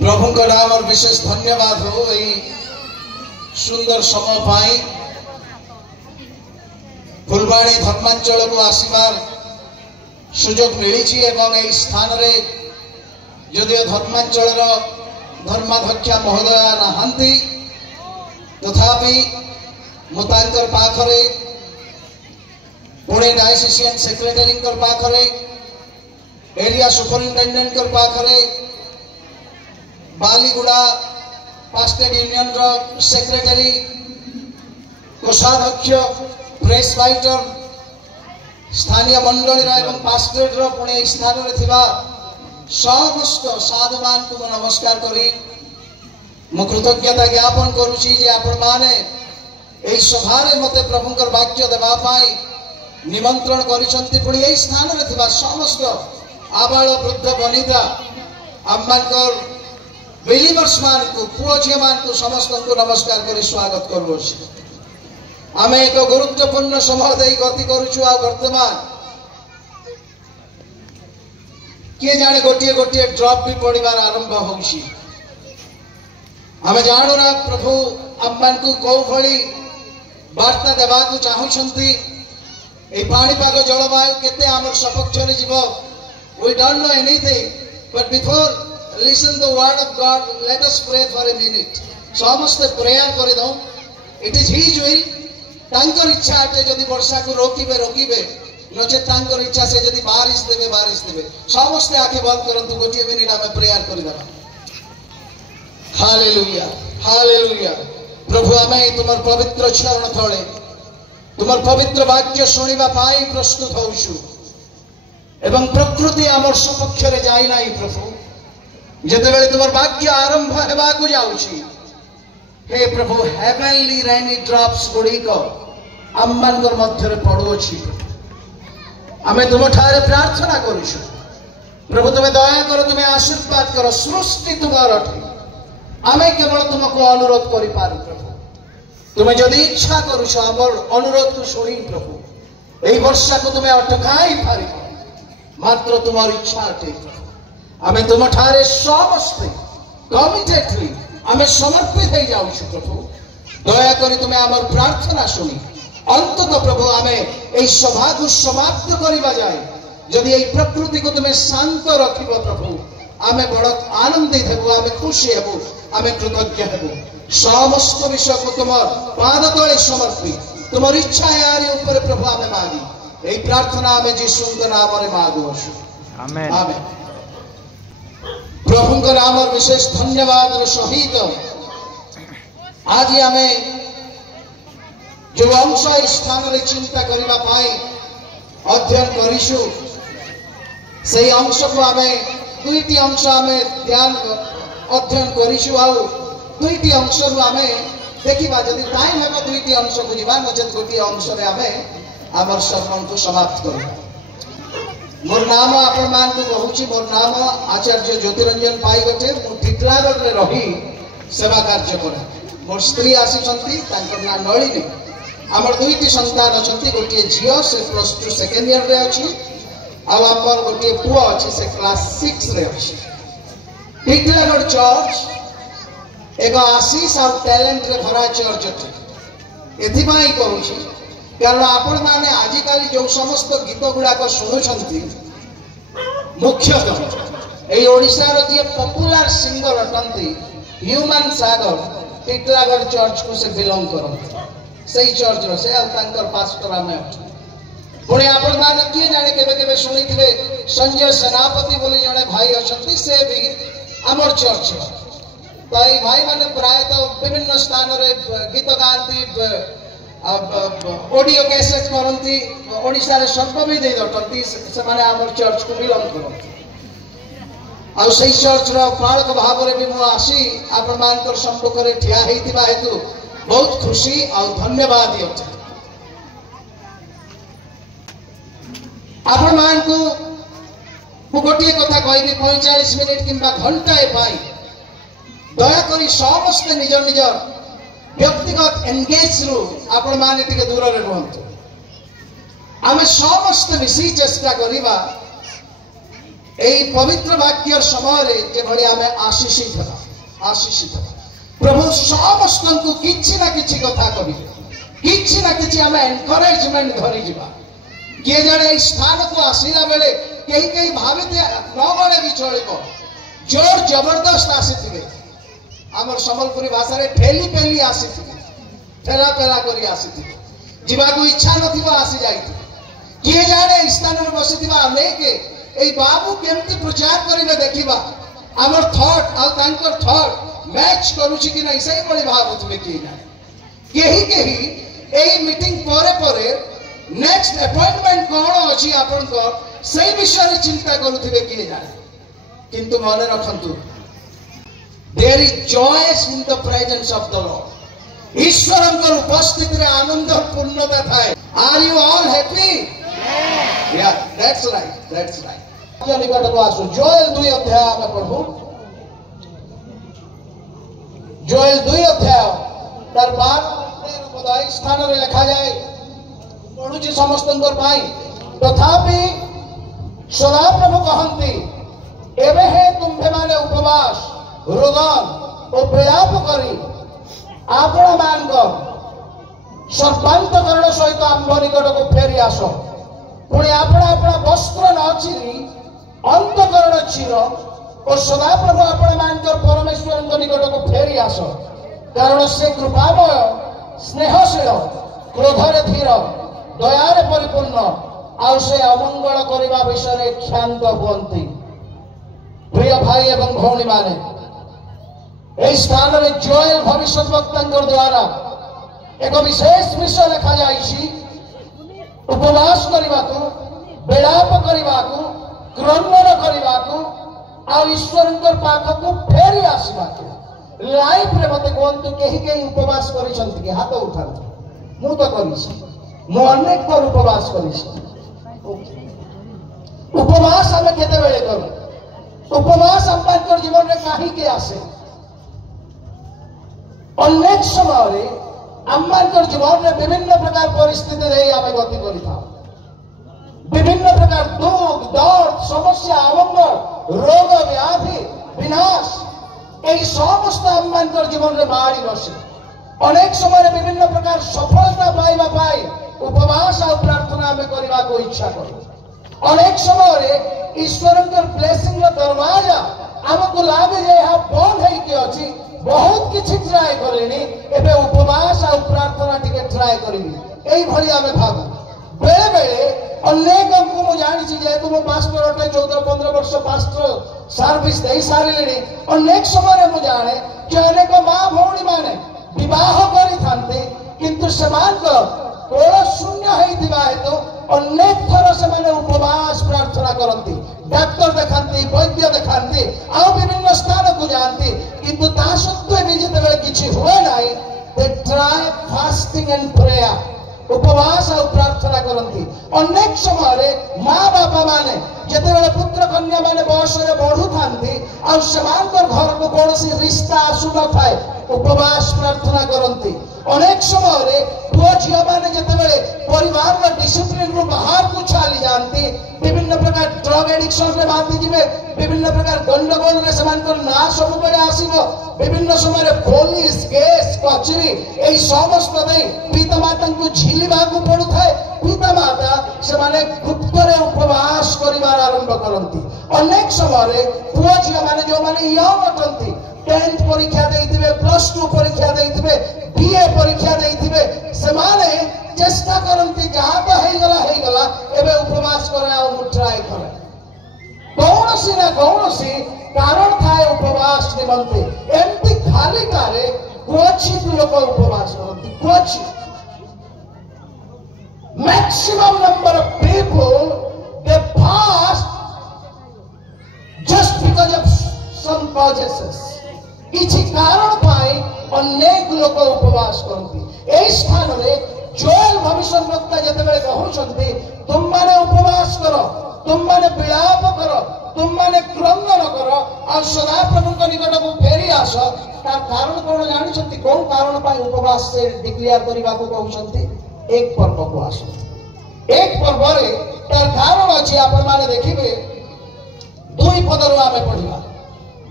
प्रभु का नाम और विशेष धन्यवाद हो यही सुंदर समय पाई फुलबाणी धर्मांचल को आसबार सुजोग मिली स्थान रे यदि धर्मांचल धर्माध्यक्षा महोदय नहांती तथापि मुतांकर पाखरे पुणे डायसिसियन सेक्रेटरी पाखरे एरिया सुपरिटेंडेंट पाखरे बालीगुड़ा पास्टेड यूनियन रो सेक्रेटरी कोषाध्यक्ष प्रेस राइटर स्थानीय मंडली एवं पास्टेड रो पुणे स्थान रे थिबा समस्त साधुमान को नमस्कार करी मु कृतज्ञता ज्ञापन करुछि जे आपण माने एई सभारे मते प्रभुंकर वाक्य देबा पाई निमंत्रण करिसंती पुणी एई स्थान रे थिबा समस्त आबाल वृद्ध वनिता आम्मानकर बिलीवर्स मान को पुओ झियो मान को समस्त को नमस्कार करी स्वागत करबोछि आमे एक गुरुत्वपूर्ण समय देई गति करूछु आ वर्तमान किए जाने गोटे गोटे ड्रॉप भी पड़िबार आरंभ होउछि आमे जानु ना प्रभु आम्मान को को भली वार्ता देबा को चाहुछंती ए पानी पाग जलवायु केते हमर सपक्ष रे जीव we don't know anything but before listen the word of God let us pray for a minute समस्त प्रेयर करे दो it is his will तांकर इच्छा आटे जदि वर्षा को रोकीबे रोकीबे नचे तांकर इच्छा से जदि बारिश देबे समस्त आंखें बंद करंतु गोटे मिनिट हमें प्रेयर करि दबा हालेलुया हालेलुया प्रभु हमें तुमर पवित्र चरण तले तुमर पवित्र वाक्य सुनिबा पाई प्रस्तुत होउछु एवं प्रकृति आमर सपक्ष रे जाई नाही प्रभु जते बेले तुमर वाक्य आरंभ हेबा को जाउछि हे प्रभु हेवनली रेनी ड्रॉप्स गुडी को अम्मानकर मध्य रे पडुछि आमे तुम ठारे प्रार्थना करूछु प्रभु तुमे दया करो तुमे आशीर्वाद करो सृष्टि तुमर अठे आमे केवल तुमको अनुरोध करि पारु प्रभु तुमे जदि इच्छा करूछ हमर अनुरोध को सुनी प्रभु एई वर्षा को तुमे अटकाई पारि मात्र तुमर इच्छा अटे आमे तुम ठारे समस्त कमिटेडली आमे समर्पित हो जाउछु प्रभु दया करी तुमे हमर प्रार्थना सुनी अंतत प्रभु आमे एई सभा को समाप्त करिबा जाय जदि एई प्रकृति को तुमे शांत रखिबो प्रभु आमे बड़ आनंदित हेबो आमे खुशी हेबो आमे कृतज्ञ हेबो समस्त विषय को तुमर पाद तले समर्पित तुमर इच्छा यारी ऊपर प्रभु आमे मागी एई प्रार्थना में यीशु के नाम रे मागुछु आमेन आमेन प्रभु के नाम और विशेष धन्यवाद रो सहित आज हमें जो अंश स्थान रे चिंता करिबा पाई अध्ययन करिसु सेई अंश को हमें दुईटी अंश हमें ध्यान अध्ययन करिसु आ दुईटी अंश रो हमें देखिबा जदि टाइम हेबा दुईटी अंश को जिबा नचेत गोटी अंश रे हमें आमर सर्वन को समाप्त करो मोर नाम आपण मान को कहूची मोर नाम आचार्य ज्योतिरंजन पाई गटे मु टिटलागढ़ रे रही सेवा कार्य करा मोर स्त्री आसीचंती तांकर नाम नळिनी हमर दुईटी संतान अछंती गोटी झियो से +2 सेकेंड ईयर रे अछि आ हमर गोटी पुओ अछि से क्लास 6 रे अछि टिटलागढ़ चर्च एगो आशीष और टैलेंट रे भरा चर्च अछि एथि माई कहूची कारण आपण माने आजिकाली जो समस्त गीत गुड़ा को शुणुछंती मुख्यतः एई ओडिसा रो जे पॉपुलर सिंगर अटंती ह्यूमन सागर टिटलागढ़ चर्च को से बिलोंग करन सेई चर्च रो से तांकर पास्टर आमे पुणे आपण माने के जाने केबे केबे सुनिथिबे संजय सेनापति बोली जने भाई अछंती से भी हमर चर्च ताई भाई माने प्राय तो विभिन्न स्थान रे गीत गांती ऑडियो कैसेट करंती ओडिसा रे सर्व भी दे दटंती से माने हमर चर्च को बिलोंग करंती आ सेई चर्च रो पालक भाव रे भी मु आसी आपण मानकर सम्मुख रे ठिया हेतिबा हेतु बहुत खुशी और धन्यवाद दियत आपण मान को मु गोटे कथा कहबी 45 मिनिट किंबा घंटाए पाई दया करी समस्त निज निज व्यक्तिगत एंगेज रु आपण माने टिके दूर रे रहंतु आमे समस्त मिसी चेष्टा करिबा এই পবিত্র বাক্য সময় যেভাবে আমি আশীষিত প্রভু সমস্তଙ୍କୁ କିଛି ନା କିଛି କଥା କହିବେ, କିଛି ନା କିଛି ଆମେ ଏନକରେଜମେଣ୍ଟ ଧରି ଯିବା। କିଏ ଜାଣେ ଏଇ ସ୍ଥାନକୁ ଆସିଲା ବେଳେ କେହି କେହି ଭାବିଥିବେ ନ ଗଲେ ବି ଚଳିବ, ଜୋର ଜବରଦସ୍ତ ଆସିଥିବେ, ଆମର ସମ୍ବଲପୁରୀ ଭାଷାରେ ଠେଲି ପେଲି ଆସିଥିବେ, ଠେଲା ପେଲା କରି ଆସିଥିବେ, ଯିବାକୁ ଇଚ୍ଛା ନଥିବ ଆସି ଯାଇଥିବେ। କିଏ ଜାଣେ ଏଇ ସ୍ଥାନରେ ବସିଥିବା ଅନେକ এই বাবু কেমতি প্রচার করিবে দেখিবা, আমার থট আর তাঙ্কর থট ম্যাচ করুছি কি না সেইভাবে ভাবুথিবে কিଏ জানে। কেহি এই মিটিং পরে পরে নেক্সট অ্যাপয়েন্টমেন্ট কোন ଅଛି ଆପଣଙ୍କର সেই বিষয়ে চিন্তা করুথিবে কিଏ জানে। কিন্তু মনে রাখন্তু, there is joy in the presence of the Lord. ଈଶ୍ୱରଙ୍କର ଉପସ୍ଥିତିରେ ଆନନ୍ଦର ପୂର୍ଣ୍ଣତା ଥାଏ। Are you all happy? Yeah, that's right. निकटକୁ ଆସୁ। ଜୋଏଲ 2 ଅଧ୍ୟାୟ ଆମେ ପଢୁ। ଜୋଏଲ 2 ଅଧ୍ୟାୟ ତାର 12 ପଦ ଏହି ସ୍ଥାନରେ ଲେଖାଯାଏ, ପଢୁଛି ସମସ୍ତଙ୍କର ପାଇଁ। ତଥାପି ସଦାପ୍ରଭୁ କହନ୍ତି, ଏବେ ହେ ତୁମ୍ଭେମାନେ ଉପବାସ ରୋଦନ ଓ ବିଳାପ କରି ଆପଣମାନଙ୍କ ସର୍ବାନ୍ତକରଣ ସହିତ ଆମ୍ଭ ନିକଟକୁ ଫେରି ଆସ। ପୁଣି ଆପଣ ବସ୍ତ୍ର ନ ଚିରି ଅନ୍ତକରଣ ଚିର ଓ ସଦାପ୍ରଭୁ ଆପଣମାନଙ୍କର ପରମେଶ୍ୱରଙ୍କ ନିକଟକୁ ଫେରି ଆସ। କାରଣ ସେ କୃପାମୟ, ସ୍ନେହଶୀଳ, କ୍ରୋଧରେ ଧୀର, ଦୟାରେ ପରିପୂର୍ଣ୍ଣ, ଆଉ ସେ ଅମଙ୍ଗଳ କରିବା ବିଷୟରେ କ୍ଷାନ୍ତ ହୁଅନ୍ତି। ପ୍ରିୟ ଭାଇ ଏବଂ ଭଉଣୀମାନେ, ଏହି ସ୍ଥାନରେ ଜୋଏଲ ଭବିଷ୍ୟତବକ୍ତାଙ୍କ ଦ୍ୱାରା ଏକ ବିଶେଷ ବିଷୟ ଲେଖାଯାଇଛି। ଉପବାସ କରିବାକୁ, ବିଳାପ କରିବାକୁ, କ୍ରନ୍ଦନ କରିବାକୁ ଆଉ ଈଶ୍ୱରଙ୍କର ପାଖକୁ ଫେରି ଆସିବାକୁ। ଲାଇଫରେ ମତେ କୁହନ୍ତୁ, କେହି ଉପବାସ କରିଛନ୍ତି କି? ହାତ ଉଠାନ୍ତୁ। ମୁଁ ତ କରିଛି, ମୁଁ ଅନେକ ଥର ଉପବାସ କରିଛି। ଉପବାସ ଆମେ କେତେବେଳେ କରୁ? ଉପବାସ ଆମମାନଙ୍କର ଜୀବନରେ କାହିଁକି ଆସେ? ଅନେକ ସମୟରେ ଆମମାନଙ୍କର ଜୀବନରେ ବିଭିନ୍ନ ପ୍ରକାର ପରିସ୍ଥିତିରେ ଆମେ ଗତି କରିଥାଉ। বিভিন্ন প্রকার দুঃখ, দর্দ, সমস্যা, অমঙ্গল, রোগ, ব্যাধি, বিনাশ এই সমস্ত আমମାନଙ୍କର জীবନରେ মাড়ি বসে। অনেক সময় বিভিন্ন প্রকার সফলতা পাইবা পাই উপবাস আর প্রার্থনা আমি କରିବାକୁ ইচ্ছা করি। অনেক সময় ଈଶ୍ୱରଙ୍କର ବ୍ଲେସିଂର ଦରବାଜା ଆମକୁ ଲାଗେ ଯେ ଏହା ବନ୍ଦ ହେଇକି ଅଛି। ବହୁତ କିଛି ଟ୍ରାଏ କଲେଣି, ଏବେ ଉପବାସ ଆଉ ପ୍ରାର୍ଥନା ଟିକେ ଟ୍ରାଏ କରିବି, এইଭଳି ଆମେ ଭାବୁ। ବେଳେ ବେଳେ ଅନେକଙ୍କୁ ମୁଁ ଜାଣିଛି, ଯେହେତୁ ମୁଁ ପାଷ୍ଟର ଅଟେ, 14-15 ବର୍ଷ ପାଷ୍ଟର ସର୍ଭିସ ଦେଇ ସାରିଲିଣି। ଅନେକ ସମୟରେ ମୁଁ ଜାଣେ ଯେ ଅନେକ ମା ଭଉଣୀ ମାନେ ବିବାହ କରିଥାନ୍ତି, କିନ୍ତୁ ସେମାନଙ୍କ କୋଳ ଶୂନ୍ୟ ହେଇଥିବା ହେତୁ ଅନେକ ଥର ସେମାନେ ଉପବାସ ପ୍ରାର୍ଥନା କରନ୍ତି, ଡାକ୍ତର ଦେଖାନ୍ତି, ବୈଦ୍ୟ ଦେଖାନ୍ତି, ଆଉ ବିଭିନ୍ନ ସ୍ଥାନକୁ ଯାଆନ୍ତି। କିନ୍ତୁ ତା ସତ୍ତ୍ୱେ ବି ଯେତେବେଳେ କିଛି ହୁଏ ନାହିଁ, they try fasting and prayer, ଉପବାସ ଆଉ ପ୍ରାର୍ଥନା କରନ୍ତି। ଅନେକ ସମୟରେ ମା ବାପା ମାନେ ଯେତେବେଳେ ପୁତ୍ର କନ୍ୟା ମାନେ ବୟସରେ ବଢୁଥାନ୍ତି ଆଉ ସେମାନଙ୍କର ଘରକୁ କୌଣସି ରିସ୍ତା ଆସୁନଥାଏ, ଉପବାସ ପ୍ରାର୍ଥନା କରନ୍ତି। ଅନେକ ସମୟରେ ପୁଅ ଝିଅ ମାନେ ଯେତେବେଳେ ପରିବାରର ଡିସିପ୍ଲିନରୁ ବାହାରକୁ ଚାଲି ଯାଆନ୍ତି, ବିଭିନ୍ନ ପ୍ରକାର ଡ୍ରଗ ଏଡିକ୍ସନରେ ବାନ୍ଧି ଯିବେ, ବିଭିନ୍ନ ପ୍ରକାର ଗଣ୍ଡଗୋଳରେ ସେମାନଙ୍କର ନାଁ ସବୁବେଳେ ଆସିବ। ବିଭିନ୍ନ ସମୟରେ ପୋଲିସ କେସ୍ କଚେରୀ ଏହି ସମସ୍ତ ଦେଇ ପିତାମାତାଙ୍କୁ ଝିଲିବାକୁ ପଡୁଥାଏ। ପିତାମାତା ସେମାନେ ଗୁପ୍ତରେ ଉପବାସ କରିବାର ଆରମ୍ଭ କରନ୍ତି। ଅନେକ ସମୟରେ ପୁଅ ଝିଅ ମାନେ ଯୋଉମାନେ ୟଙ୍ଗ ଅଟନ୍ତି, 10th ପରୀକ୍ଷା ଦେଇଥିବେ, +2 ପରୀକ୍ଷା ଦେଇଥିବେ, BA ପରୀକ୍ଷା ଦେଇଥିବେ, ସେମାନେ ଚେଷ୍ଟା କରନ୍ତି ଯାହା ତ ହେଇଗଲା, ଏବେ ଉପବାସ କରେ ଆଉ ମୁଁ ଟ୍ରାଏ କରେ। କୌଣସି ନା କୌଣସି କାରଣ ଥାଏ ଉପବାସ ନିମନ୍ତେ। ଏମିତି ଖାଲିଟାରେ କ୍ୱଚିତ ଲୋକ ଉପବାସ କରନ୍ତି, କ୍ୱଚିତ। Maximum number of people they fast just because of some causes. କିଛି କାରଣ ପାଇଁ ଅନେକ ଲୋକ ଉପବାସ କରନ୍ତି। ଏହି ସ୍ଥାନରେ ଜୋଏଲ ଭବିଷ୍ୟତବକ୍ତା ଯେତେବେଳେ କହୁଛନ୍ତି, ତୁମମାନେ ଉପବାସ କର, ତୁମମାନେ ବିଳାପ କର, ତୁମମାନେ କ୍ରନ୍ଦନ କର, ଆଉ ସଦାପ୍ରଭୁଙ୍କ ନିକଟକୁ ଫେରି ଆସ, ତାର କାରଣ କଣ ଜାଣିଛନ୍ତି? କୋଉ କାରଣ ପାଇଁ ଉପବାସ ସେ ଡିକ୍ଲେୟାର କରିବାକୁ କହୁଛନ୍ତି? ଏକ ପର୍ବକୁ ଆସନ୍ତୁ। ଏକ ପର୍ବରେ ତାର କାରଣ ଅଛି। ଆପଣମାନେ ଦେଖିବେ दुई पदर आम पढ़ा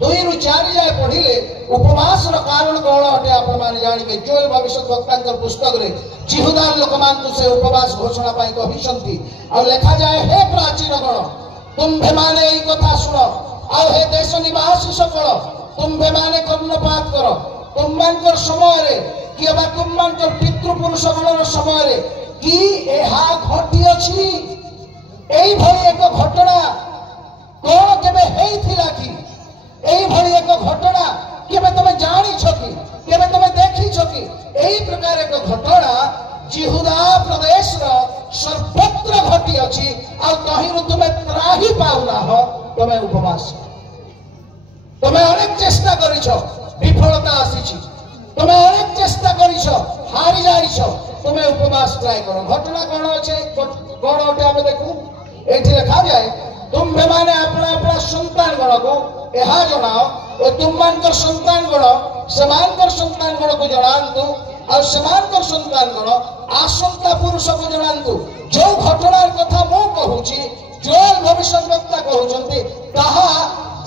2 ରୁ 4 जाए पढ़िले उपवास कारण कौन अटे आपण माने जानिबे। जोएल भविष्य वक्ता पुस्तक रे जिहुदार लोक मान से उपवास घोषणा पाई कहिसंती आ लेखा जाए हे प्राचीन गण तुम्भे माने एई कथा सुन आ हे देश निवासी सकल तुम्भे माने कर्णपात कर तुममानकर समय रे कि बा तुममानकर पितृपुरुष गणर समय रे कि एहा घटी अछि एई भली एक घटना कोन केबे हेइथिला कि एई भली एक घटना केबे तमे जानि छ कि केबे तमे देखि छ कि एई प्रकार एक घटना जिहुदा प्रदेश रो सर्वत्र घटी अछि आ तहिरु तमे त्राही पाउना हो तमे उपवास तमे अनेक चेष्टा करि छ विफलता आसी छी तमे अनेक चेष्टा करि छ हारि जाई छ तमे उपवास ट्राई करो। घटना कोन अछि कोन ओटे हम देखू एठी लिखा जाए तुम्भे माने अपना अपना संतान गण को एहा जणाओ ओ तुममानकर संतान गण समानकर संतान गण को जणांतु और समानकर संतान गण आसंता पुरुष को जणांतु। जो घटनार कथा मु कहूची जोएल भविष्यवक्ता कहउचंती ताहा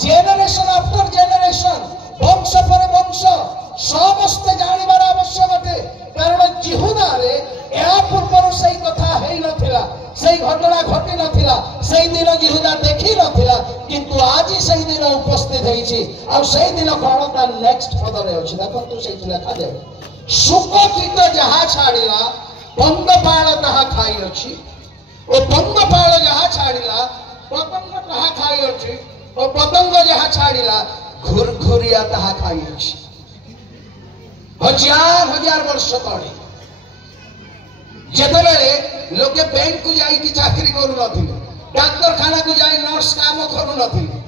जेनरेशन आफ्टर जेनरेशन वंश पर वंश समस्त जानिबार आवश्यक अटे कारण जिहुदा रे या पूर्व सही कथा हेई नथिला सही घटना घटी नथिला सही दिन जिहुदा देखि नथिला किंतु आज सही दिन उपस्थित हेइछि और सही दिन कोन ता नेक्स्ट पदरे अछि देखंतु सही लिखा जाय सुख कीट जहा छाड़िला पंगपाल ताहा खाई अछि ओ पंगपाल जहा छाड़िला पतंग ताहा खाई अछि ओ पतंग जहा छाड़िला घुरघुरिया ताहा खाई अछि। हजार हजार वर्ष तले जेतेबेले लोके बैंक को जाई कि चाकरी करू नथिले डाक्टर खाना को जाई नर्स काम करू नथिले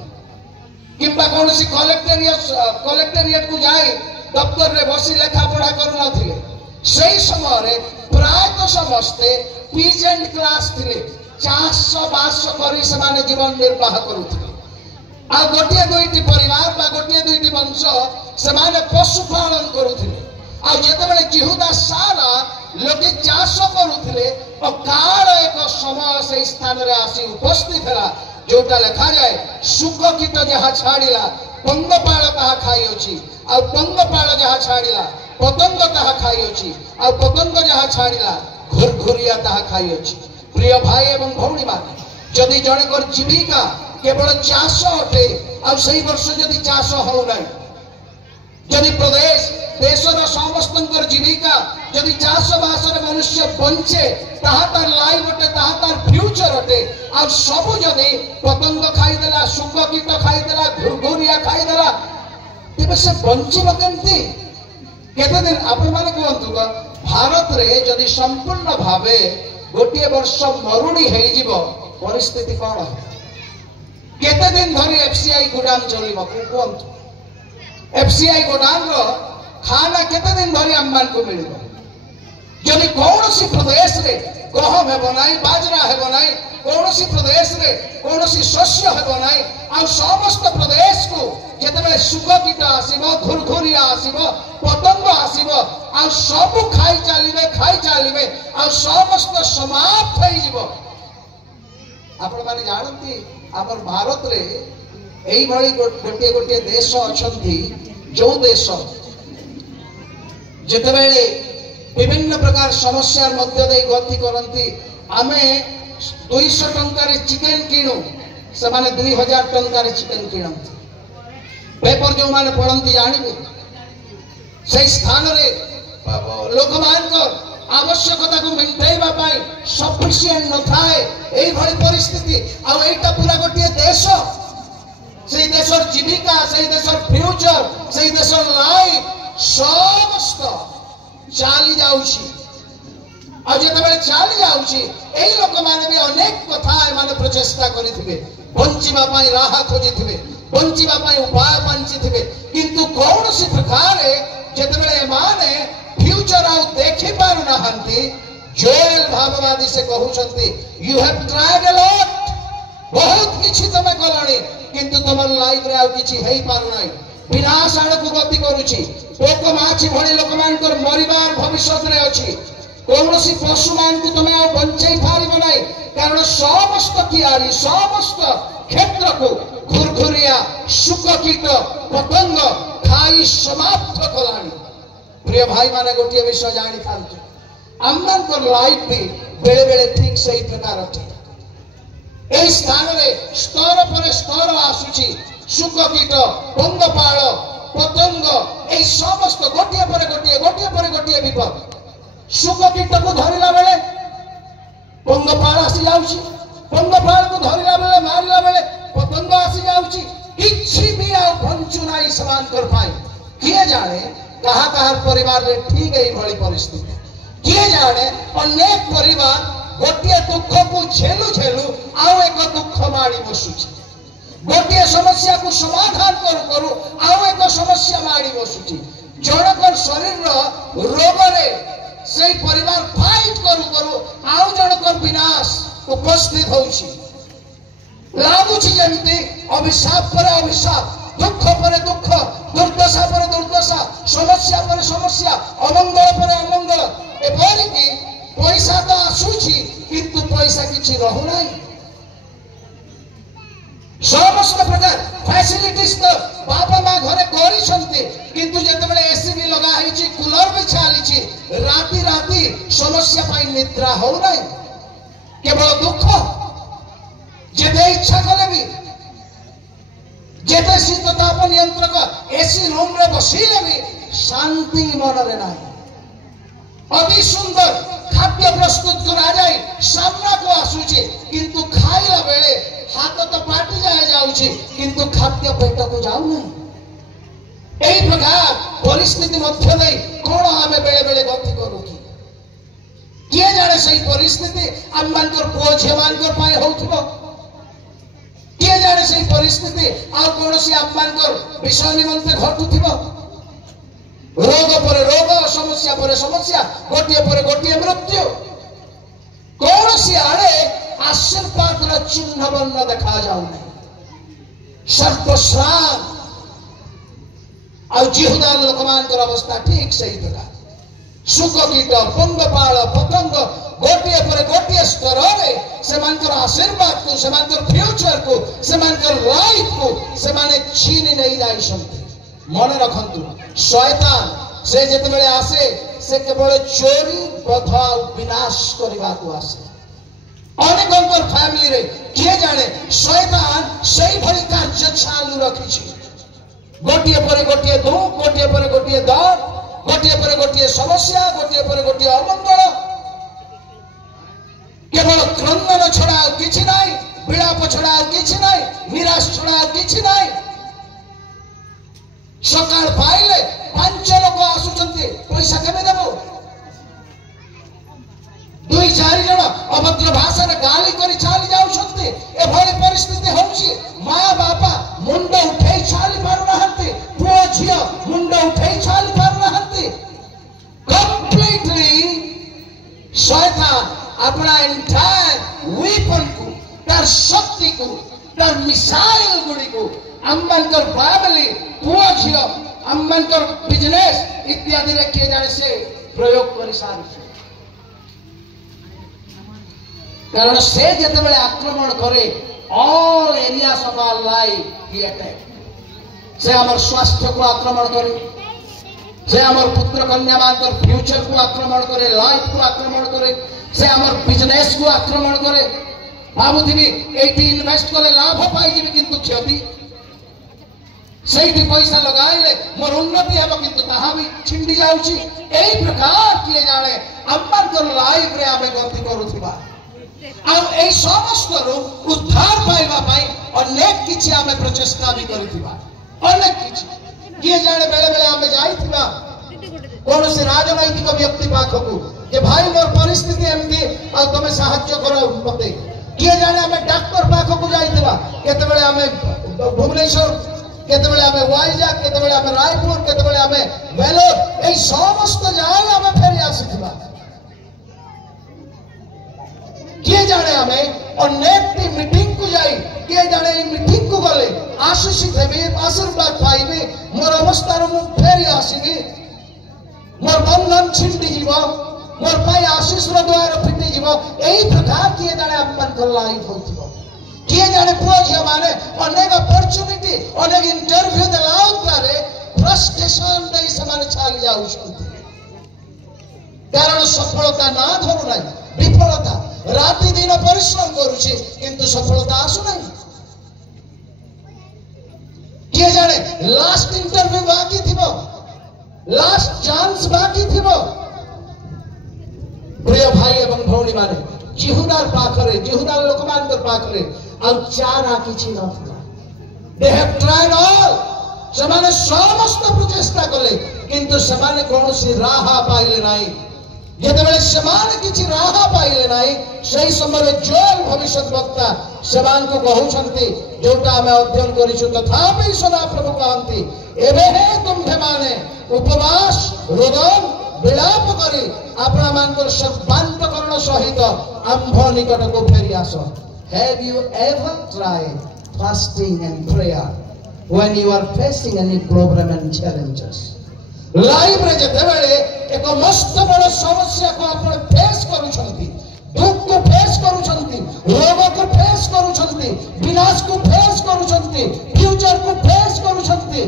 किंबा कोनसी कलेक्टेरिएट को जाई दफ्तर रे बसी लेखा पढ़ा करू नथिले सेही समय रे प्राय तो समस्ते पीजेंट क्लास थिले चाष बास करी समान जीवन निर्वाह करूथिले आ गोटिए दुईटी परिवार बा गोटिए दुईटी वंश समान पशुपालन करूथिले आ जेतेबेले जिहुदा सारा लोके चाष करूथिले और काल एक समय से स्थान रे आसी उपस्थित हला जोटा लिखा जाए सुख कीट जहा छाड़िला पंगपाल ताहा खाई अछि आ पंगपाल जहा छाड़िला पतंग ताहा खाई अछि आ पतंग जहा छाड़िला घुरघुरिया ताहा खाई अछि। प्रिय भाई एवं भौणी माने जदि जणे कर जीविका केवल चाष अटे आ सही वर्ष जदि चाष हो नै जदि प्रदेश देशर समस्तंकर जीविका जदि चाष बास रे मनुष्य बंचे ताहा तार लाइफ अटे ताहा तार फ्यूचर अटे आ सब जदि पतंग खाई देला सुख कीट खाई देला घुरघुरिया खाई देला तेबे से बंचिबो केमती केते दिन आपण माने कहंतु का भारत रे जदि संपूर्ण भावे गोटिए वर्ष मरुड़ी हेई जीवो परिस्थिति कोन है केते दिन धरी एफसीआई गोदाम चलिबो कहंतु एफसीआई गोदाम रो खाना केते दिन धरी आम्मान को मिलिबो जदि कौनसी प्रदेश रे गहम हेबो नाही बाजरा हेबो नाही कौनसी प्रदेश रे कौनसी शस्य हेबो नाही आ समस्त प्रदेश को जेतेबे सुख कीट आसीबो घुरघुरिया आसीबो पतंग आसीबो आ सब खाई चालिबे आ समस्त समाप्त होई जीवो। आपण माने जानती हमर भारत रे एई भली गोटे गोटे देश अछंती जो देश जेतेबेले विभिन्न प्रकार समस्या मध्य दे गति करंती आमे 200 टंका रे चिकन किनु से माने 2000 टंका रे चिकन किनंती पेपर जो माने पढंती जानिबे से स्थान रे लोक मानकर आवश्यकता को मेंटेइबा पाई सफिशिएंट न थाए एई भली परिस्थिति आ एटा पूरा गोटे देश से देशर जीविका से देशर फ्यूचर से देशर लाइफ समस्त चाली जाउछि आ जेतेबेले चाली जाउछि एई लोक माने भी अनेक कथा माने प्रचेष्टा करिथिबे बंचिबा पाई राह खोजिथिबे बंचिबा पाई उपाय पंचिथिबे किंतु कौनसी प्रकार जेतेबेले माने फ्यूचर आउ देखि पारु नाहंती जोएल भाववादी से कहउछंती you have tried a lot बहुत किछि तमे कलणी किंतु तमर लाइफ रे आउ किछि हेई पारु नाही विनाश आड़ को गति करूछि पोक माछि भली लोक मानकर मरिबार भविष्य रे अछि कौनसी पशु मान को तमे आउ बंचै पारिबो नाही कारण समस्त कियारी समस्त क्षेत्र को घुरघुरिया शुक कीट पतंग खाई समाप्त कलानी। प्रिय भाई माने गोटे विषय जानी था आम लाइफ भी बेले बेले ठीक सही प्रकार अटे। ए स्थान में स्तर पर स्तर आसुची शुक कीट पंगपाल पतंग ए समस्त गोटे पर गोटे विपद। शुक कीट को धरला बेले पंगपाल आसी जाउची, पंगपाल को धरला बेले मारला बेले पतंग आसी जाउची। किछि भी आ बंचु नाही समान कर पाई। किए जाने कहा कहा परिवार रे ठीक है भली परिस्थिति। किए जाने अनेक परिवार गोटे दुख को झेलु झेलु आउ एक दुख माड़ी बसुची। गोटे समस्या को समाधान करू करू आउ एक समस्या माड़ी बसुची। जनकर शरीर रोग रे से परिवार फाइट करू करू आउ जनकर विनाश उपस्थित होउची। लागुची जेमती अभिशाप पर अभिशाप, दुख पर दुख, दुर्दशा पर दुर्दशा, समस्या पर समस्या, अमंगल पर अमंगल। एपरिकी पैसा तो आसुची किंतु पैसा किछि रहु नाही। समस्त प्रकार फैसिलिटीज तो बापा माँ घरे करी छंती किंतु जेतेबेले एसी भी लगा हिची, कूलर भी चालीची, राती राती समस्या पाई निद्रा हो नाही। केवल दुख। जेते इच्छा कले भी जेते शीतताप नियंत्रक एसी रूम रे बसिले भी शांति मन रे नाही। अति सुंदर खाद्य प्रस्तुत करा जाए सामना को आसुची किंतु खाइला बेले हाथ तो पाटी जाउची किंतु खाद्य पेट को जाउ नहीं। एई प्रकार परिस्थिति मध्य दे कोण हमें बेले बेले गति करू की किए जाने सही परिस्थिति हम मानकर पुओ झे मानकर पाए होउथबो। किए जाने सही परिस्थिति आ कोनसी आप मानकर विषय निमंते घटुथबो। रोग पर रोग, समस्या पर समस्या, गोटे पर गोटे मृत्यु। कोनसी आड़े आशीर्वाद चिन्ह बन्न देखा जाऊ नहीं। सर्वश्राम और जिहुदार लोक मानकर अवस्था ठीक सही प्रकार। शुक कीट पंगपाल पतंग गोटे पर गोटे स्तर में सेमानकर आशीर्वाद को, सेमानकर फ्यूचर को, सेमानकर लाइफ को सेमाने छीनी नहीं जाई सकते। मन रखंतु शैतान से जेतेबेले आसे से केवल चोरी बधा विनाश करबा को आसे। अनेकंकर फैमिली रे किए जाने शैतान सही भली कार्य चालू रखिछि। गोटे पर गोटे दुख, गोटे पर गोटे दर्द, गोटे पर गोटे समस्या, गोटे पर गोटे अमंगल। केवल क्रंदन छड़ा किछि नाही, विलाप छड़ा किछि नाही, निराश छड़ा किछि नाही। सकाळ पाइले 5 लोक आसुचंती पैसा केबे देबो। 2-4 जन अभद्र भाषा रे गाली करी चाली जाउछंती। ए भली परिस्थिति होउची। मां बापा मुंड उठै चाली पारु नाहंती, पुओ झियो मुंड उठै चाली पारु नाहंती। कंप्लीटली शैतान अपना एंटायर वेपन को, तार शक्ति को, तार मिसाइल गुडी को अम्मनकर फैमिली, पुओ झियो, अम्मनकर बिजनेस इत्यादि रे किए जाने से प्रयोग करि सारी। कारण से जेतेबेले आक्रमण करे all areas of our life ही अटैक। से हमर स्वास्थ्य को आक्रमण करे, से हमर पुत्र कन्या मानकर फ्यूचर को आक्रमण करे, लाइफ को आक्रमण करे, से हमर बिजनेस को आक्रमण करे। भाबुथिबी एठी इन्वेस्ट कले लाभ पाई जिबी किंतु क्षति। सेठी पैसा लगाइले मोर उन्नति हेबो किंतु ताहा भी छिंडी जाउची। एई प्रकार किए जाने अम्मनकर लाइफ रे आमे गति करूथिबा और ए समस्त उद्धार पाइबा पाई अनेक किछि आमे प्रचेष्टा भी करिथिबा। अनेक किछि किए जाने बेले बेले आमे जाइथिबा कोन से राजनैतिक व्यक्ति पाखकु जे भाई मोर परिस्थिति एमती आ तमे सहाय्य करो मते। किए जाने आमे डॉक्टर पाखकु जाइथिबा, केतेबेले आमे भुवनेश्वर, केतेबेले आमे वाइजाग, केतेबेले आमे रायपुर, केतेबेले आमे वेलोर, ए समस्त जाय आमे फेरि आसिथिबा। किए जाने हमें अनेक मीटिंग को जाई, किए जाने मीटिंग को गले आशीषित हेबे, आशीर्वाद पाइबे, मोर अवस्था रो फेरि आसीबे, मोर बंधन छिंडी जीवो, मोर पाई आशीष रो द्वार फिटी जीवो। एई प्रकार किए जाने अपन लाइफ होथिबो। किए जाने पुओ झियो माने अनेक अपॉर्चुनिटी अनेक इंटरव्यू देलाउ तारे फ्रस्ट्रेशन नहीं समान छाली जाउछंती कारण सफलता ना धरु नाही विफलता राति दिन परिश्रम करूची किंतु सफलता आसु नाही किए जाने लास्ट इंटरव्यू बाकी थिबो लास्ट चांस बाकी थिबो प्रिय भाई एवं भौणी माने जिहुदार पाखरे जिहुदार लोकमानकर पाखरे आ चारा किछि नथला दे हैव ट्राइड ऑल समाने समस्त प्रचेष्टा कले किंतु समाने कोनोसी राहा पाइले नाही जेतेबेले समाने किछि राहा पाइले नाही सही समय जोएल भविष्यत वक्ता समान को कहउछंती जोटा हमें अध्ययन करिछु तथापि सदा प्रभु कहंती एबे हे तुम्भे माने उपवास रोदन विलाप करी अपना मानकर सर्वांतकरण सहित आंभ निकट को फेरी आसो have you ever tried fasting and prayer when you are facing any problem and challenges life रे जते बेले एक मस्त बड़ समस्या को आपण फेस करूछंती दुख को फेस करूछंती रोग को फेस करूछंती विनाश को फेस करूछंती फ्यूचर को फेस करूछंती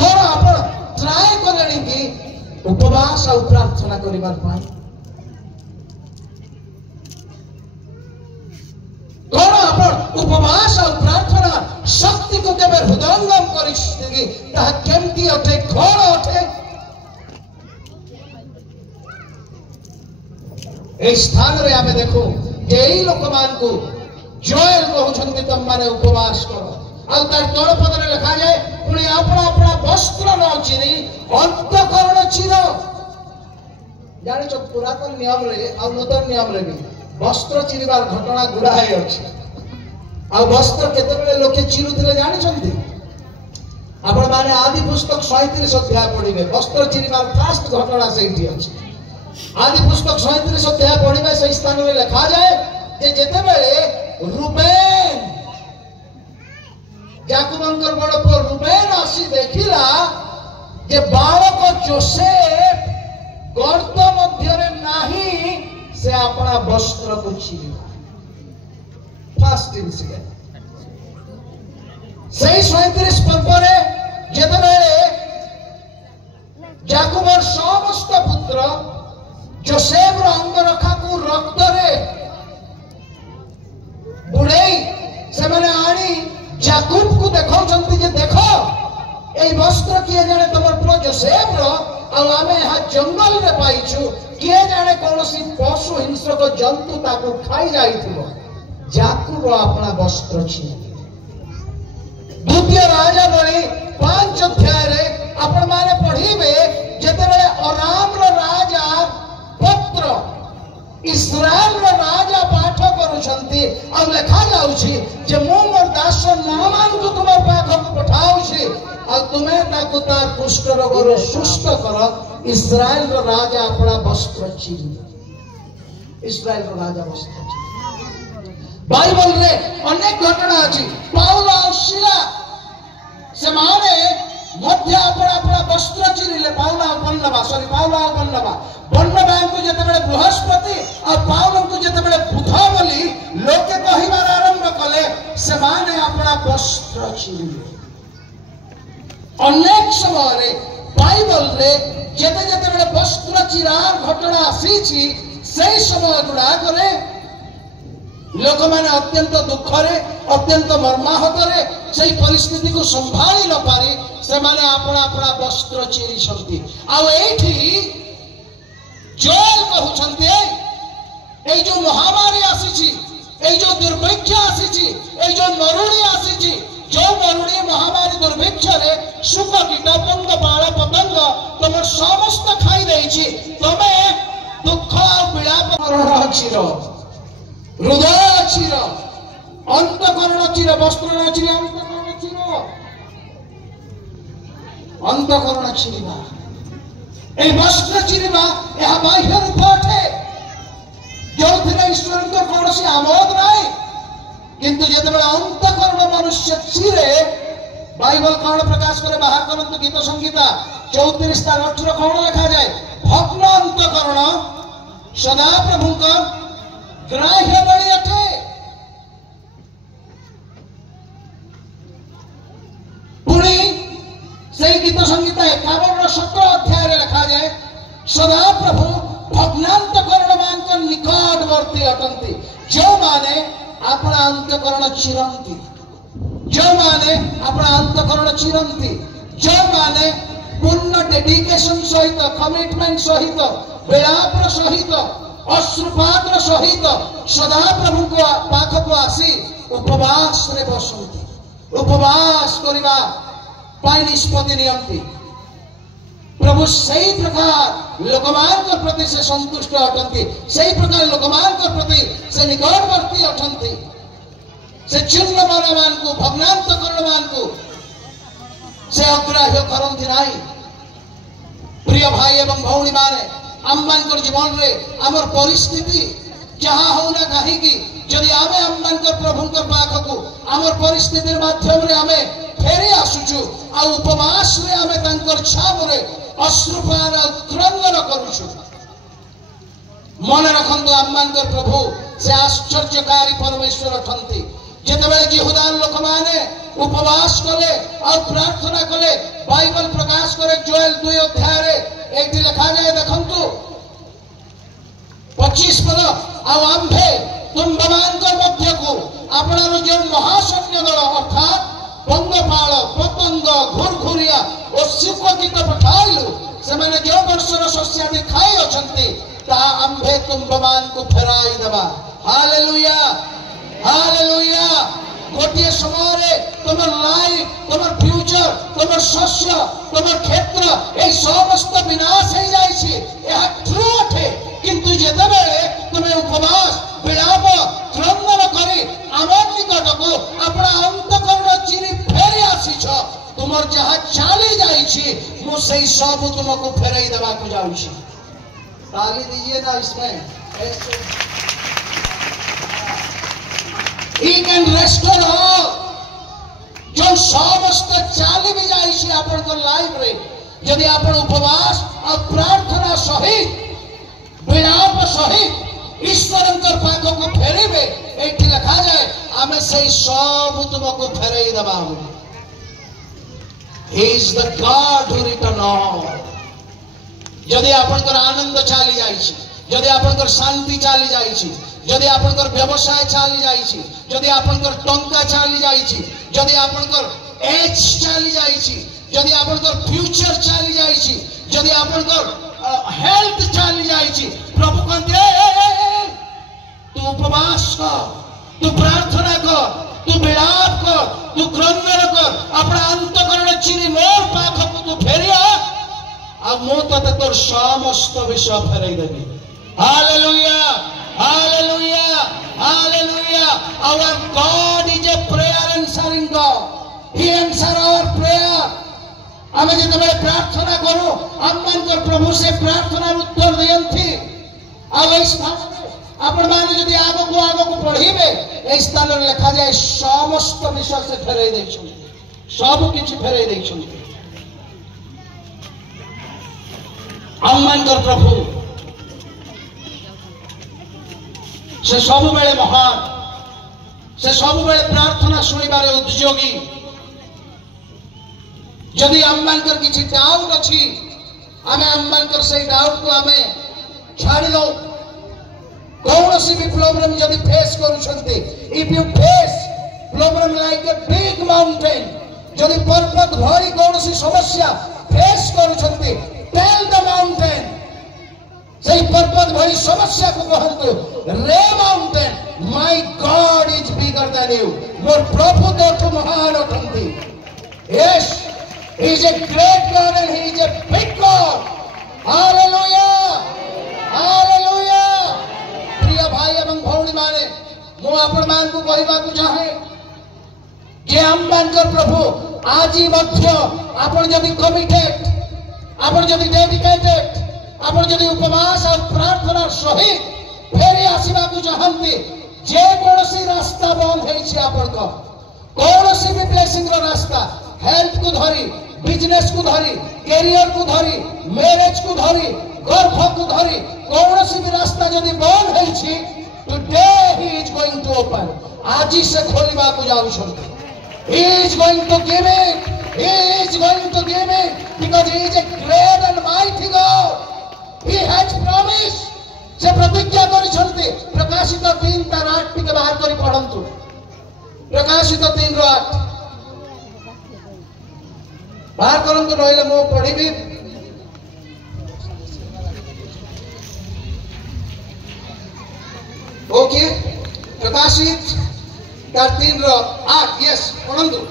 कोन आपण ट्राई करनी कि उपवास और प्रार्थना करिबार पाई कोन आपण उपवास और प्रार्थना शक्ति को केबे हृदयंगम करिसथि ता केमती अथे कोन अथे ए स्थान रे आमे देखो जे एई लोकमान को जोएल कहउछंती तम माने उपवास करो आ तार तोड़ पद रे लिखा जाय पुणी अपना अपना वस्त्र न चिरी अंतःकरण चिर जानि छ पुरातन नियम रे आ नूतन नियम रे भी वस्त्र चिरिबार घटना गुड़ाए अछि आ वस्त्र केतेबेले लोके चिरुथिले जानि छंती आपण माने आदि पुस्तक 37 अध्याय पढिबे वस्त्र चिरिबार फास्ट घटना सेठी अछि आदि पुस्तक 37 अध्याय पढिबे से स्थान रे लिखा जाय जे जेतेबेले रूबेन याकूबंकर बड़ पुओ रूबेन आसी देखिला जे बालक जोसेफ गर्त मध्य रे नाही से अपना वस्त्र को चिरिला फास्ट इंसिडेंट सही 37 पर्वरे जेतेबेले याकूबर समस्त पुत्र जोसेफ रो अंगरखा को रक्त रे बुड़ेई से माने आनी याकूब को देखौछंती जे देखो ए वस्त्र किए जाने तमर पुओ जोसेफ रो आ आमे हा जंगल रे पाइछु किए जाने कोनोसी पशु हिंस्रक जंतु ताको खाई जाइथिबो याकूब अपना वस्त्र छी द्वितीय राजा बळी 5 अध्याय रे आपण माने पढिबे जेतेबेले अराम रो राजा पुत्र इस्राएल रो राजा पाठ करूछंती आ लेखा जाउछि जे मो मोर दास नामान को तुमर पाख को पठाउछि आ तुमे ताको तार कुष्ठ रोग रो सुस्त कर इस्राएल रो राजा अपना वस्त्र चिरी इस्राएल रो राजा वस्त्र चिरी बाइबल रे अनेक घटना अछि पाउल और सिला से माने मध्य अपना अपना वस्त्र चिरिले पाउल और बर्नबा को जेतेबेले बृहस्पति और पाउल को जेतेबेले बुध बोली लोके कहिबार आरंभ कले से माने अपना वस्त्र चिरिले अनेक समय रे बाइबल रे जेते जेतेबेले वस्त्र चिरार घटना आसीछि सेही समय गुडा करे लोक माने अत्यंत दुख रे अत्यंत मर्माहत रे सेही परिस्थिति को संभाली न पारी से माने अपना अपना वस्त्र चिरी छंती आ एठी जोएल कहउछंती ए जो महामारी आसीछि ए जो दुर्भिक्ष आसीछि ए जो मरुड़ी आसीछि जो मरुड़ी महामारी दुर्भिक्ष रे सुख कीट पतंग बाळ पतंग तमर समस्त खाई देछि तमे दुख आ विलाप करण चिर हृदय चिर अंतःकरण चिर वस्त्र न चिर अंतःकरण चिर अंतःकरण चिरिबा ए वस्त्र चिरिबा यह बाह्य रूप अटे जो थिरे ईश्वर तो कोनोसी आमोद नाही किंतु जेतेबेले अंतःकरण मनुष्य चिरे बाइबल कौन प्रकाश करे बाहर करंतु गीत संगीता 34:18 कौन लिखा जाए भग्न अंतःकरण सदा प्रभु का ग्राह्य बड़ी अटे से गीत संगीत 51-17 अध्याय लिखा जाए सदा प्रभु भग्नांतकरण मान को निकटवर्ती अटंती जो माने अपना अंतकरण चिरंती जो माने अपना अंतकरण चिरंती जो माने पूर्ण डेडिकेशन सहित कमिटमेंट सहित विलाप सहित अश्रुपात सहित सदा प्रभु को पाख को आसी उपवास रे बसंती उपवास करवा पाई निष्पत्ति नियंती प्रभु सही प्रकार लोकमान के प्रति से संतुष्ट अटंती सही प्रकार लोकमान के प्रति से निकटवर्ती अटंती से चिन्ह मान को भग्नांतकरण मान को से अग्राह्य करती नाई प्रिय भाई एवं भौणी माने आममानकर जीवन रे आमर परिस्थिति जहाँ हो ना कहीं की जदि आमे आममानकर प्रभुंकर पाखकु आमर परिस्थिति माध्यम रे आमे फेरी आसुचु आ उपवास रे आमे तांकर छाप रे अश्रुपान क्रंदन करूछु मन रखंतु आममानकर प्रभु से आश्चर्यकारी परमेश्वर अटंती जेतेबेले यहूदान लोक माने उपवास कले और प्रार्थना कले बाइबल प्रकाश करे जोएल 2 अध्याय रे एक लिखा जाए देखंतु 25 पद आ आंभे तुम्बमान को मध्य को अपना जो महासैन्य दल अर्थात पंगपाल पतंग घुरघुरिया और शिवकित पठाइलु से मैंने जो वर्षर शस्यादि खाई अछंती ता आंभे तुम्बमान को फेराई देबा हालेलुया हालेलुया गोटे समय तुम लाइफ तुम फ्यूचर तुम शस्य तुम क्षेत्र ए समस्त विनाश हो जाइछि यह ट्रू अटे किंतु जेतेबेले तुम उपवास विलाप क्रंदन करी आमर निकट को अपना अंतकरण चिरी फेरी आसीछ तुमर जहाँ चली जाइछि मु सही सब तुमको फेरई देबा को जाउछि ताली दीजिए ना इसमें He can restore all. जो समस्त चाली भी जाइछि आपन को लाइफ रे यदि आपन उपवास और प्रार्थना सहित विलाप सहित ईश्वरंकर पाखो को फेरिबे एठी लिखा जाए आमे सही सब तुमको फेरई देबा He is the God who return all. यदि आपन को आनंद चाली जाइछि यदि आपन को शांति चाली जाइछि यदि आपनकर व्यवसाय चली जाइछि यदि आपनकर टंका चली जाइछि यदि आपनकर एज चली जाइछि यदि आपनकर फ्यूचर चली जाइछि यदि आपनकर हेल्थ चली जाइछि प्रभु कहते तू उपवास कर तू प्रार्थना कर तू विलाप कर तू क्रंदन कर अपना अंतकरण चिरी मोर पाखक तू फेरिया आ मो तते तोर समस्त विषय फेरई देबी hallelujah Hallelujah! Hallelujah! Our God is a prayer answering God. He answers our prayer. आमे जितने प्रार्थना करो आममान कर प्रभु से प्रार्थना उत्तर दियंती अब इस अपन मान यदि आगो को पढ़िबे ए स्थान रे लिखा जाए समस्त विषय से फेरई दैछु सब किछि फेरई दैछु आममान कर प्रभु से सब बेले महान से सब बेले प्रार्थना सुनिबारे उद्योगी यदि आममानकर किछि डाउट अछि आमे आममानकर से डाउट को आमे छाड़ी दो कौनसी भी प्रॉब्लम यदि फेस करूछंती if you face problem like a big mountain यदि पर्वत भरी कौनसी समस्या फेस करूछंती टेल द माउंटेन से पर्वत भरी समस्या को कहंतु रे mountain my god is bigger than you मोर प्रभु तो महान अटंती yes he is a great god and he is a big god hallelujah hallelujah प्रिय भाई एवं भौणी माने मु आपण मान को कहबा को चाहे जे आममानकर प्रभु आजी मध्य आपण जदि कमिटेड आपण जदि डेडिकेटेड आपण जदि उपवास और प्रार्थना सहित फेरी आसीबा को चाहंती जे कोनसी रास्ता बंद हेछि आपण को कोनसी भी ब्लेसिंग रो रास्ता हेल्थ को धरी बिजनेस को धरी कैरियर को धरी मैरिज को धरी गर्भ को धरी कोनसी भी रास्ता जदि बंद हेछि today he is going to open आज से खोलिबा को जाउ छथि he is going to give it he is going to give because he is a great and mighty God. He has promised. से प्रतिज्ञा करिसंते प्रकाशित 3:8 टिके बाहर करी पढंतु प्रकाशित 3:8 बाहर करंतु रहले मो पढिबी ओके प्रकाशित 3:8 यस पढंतु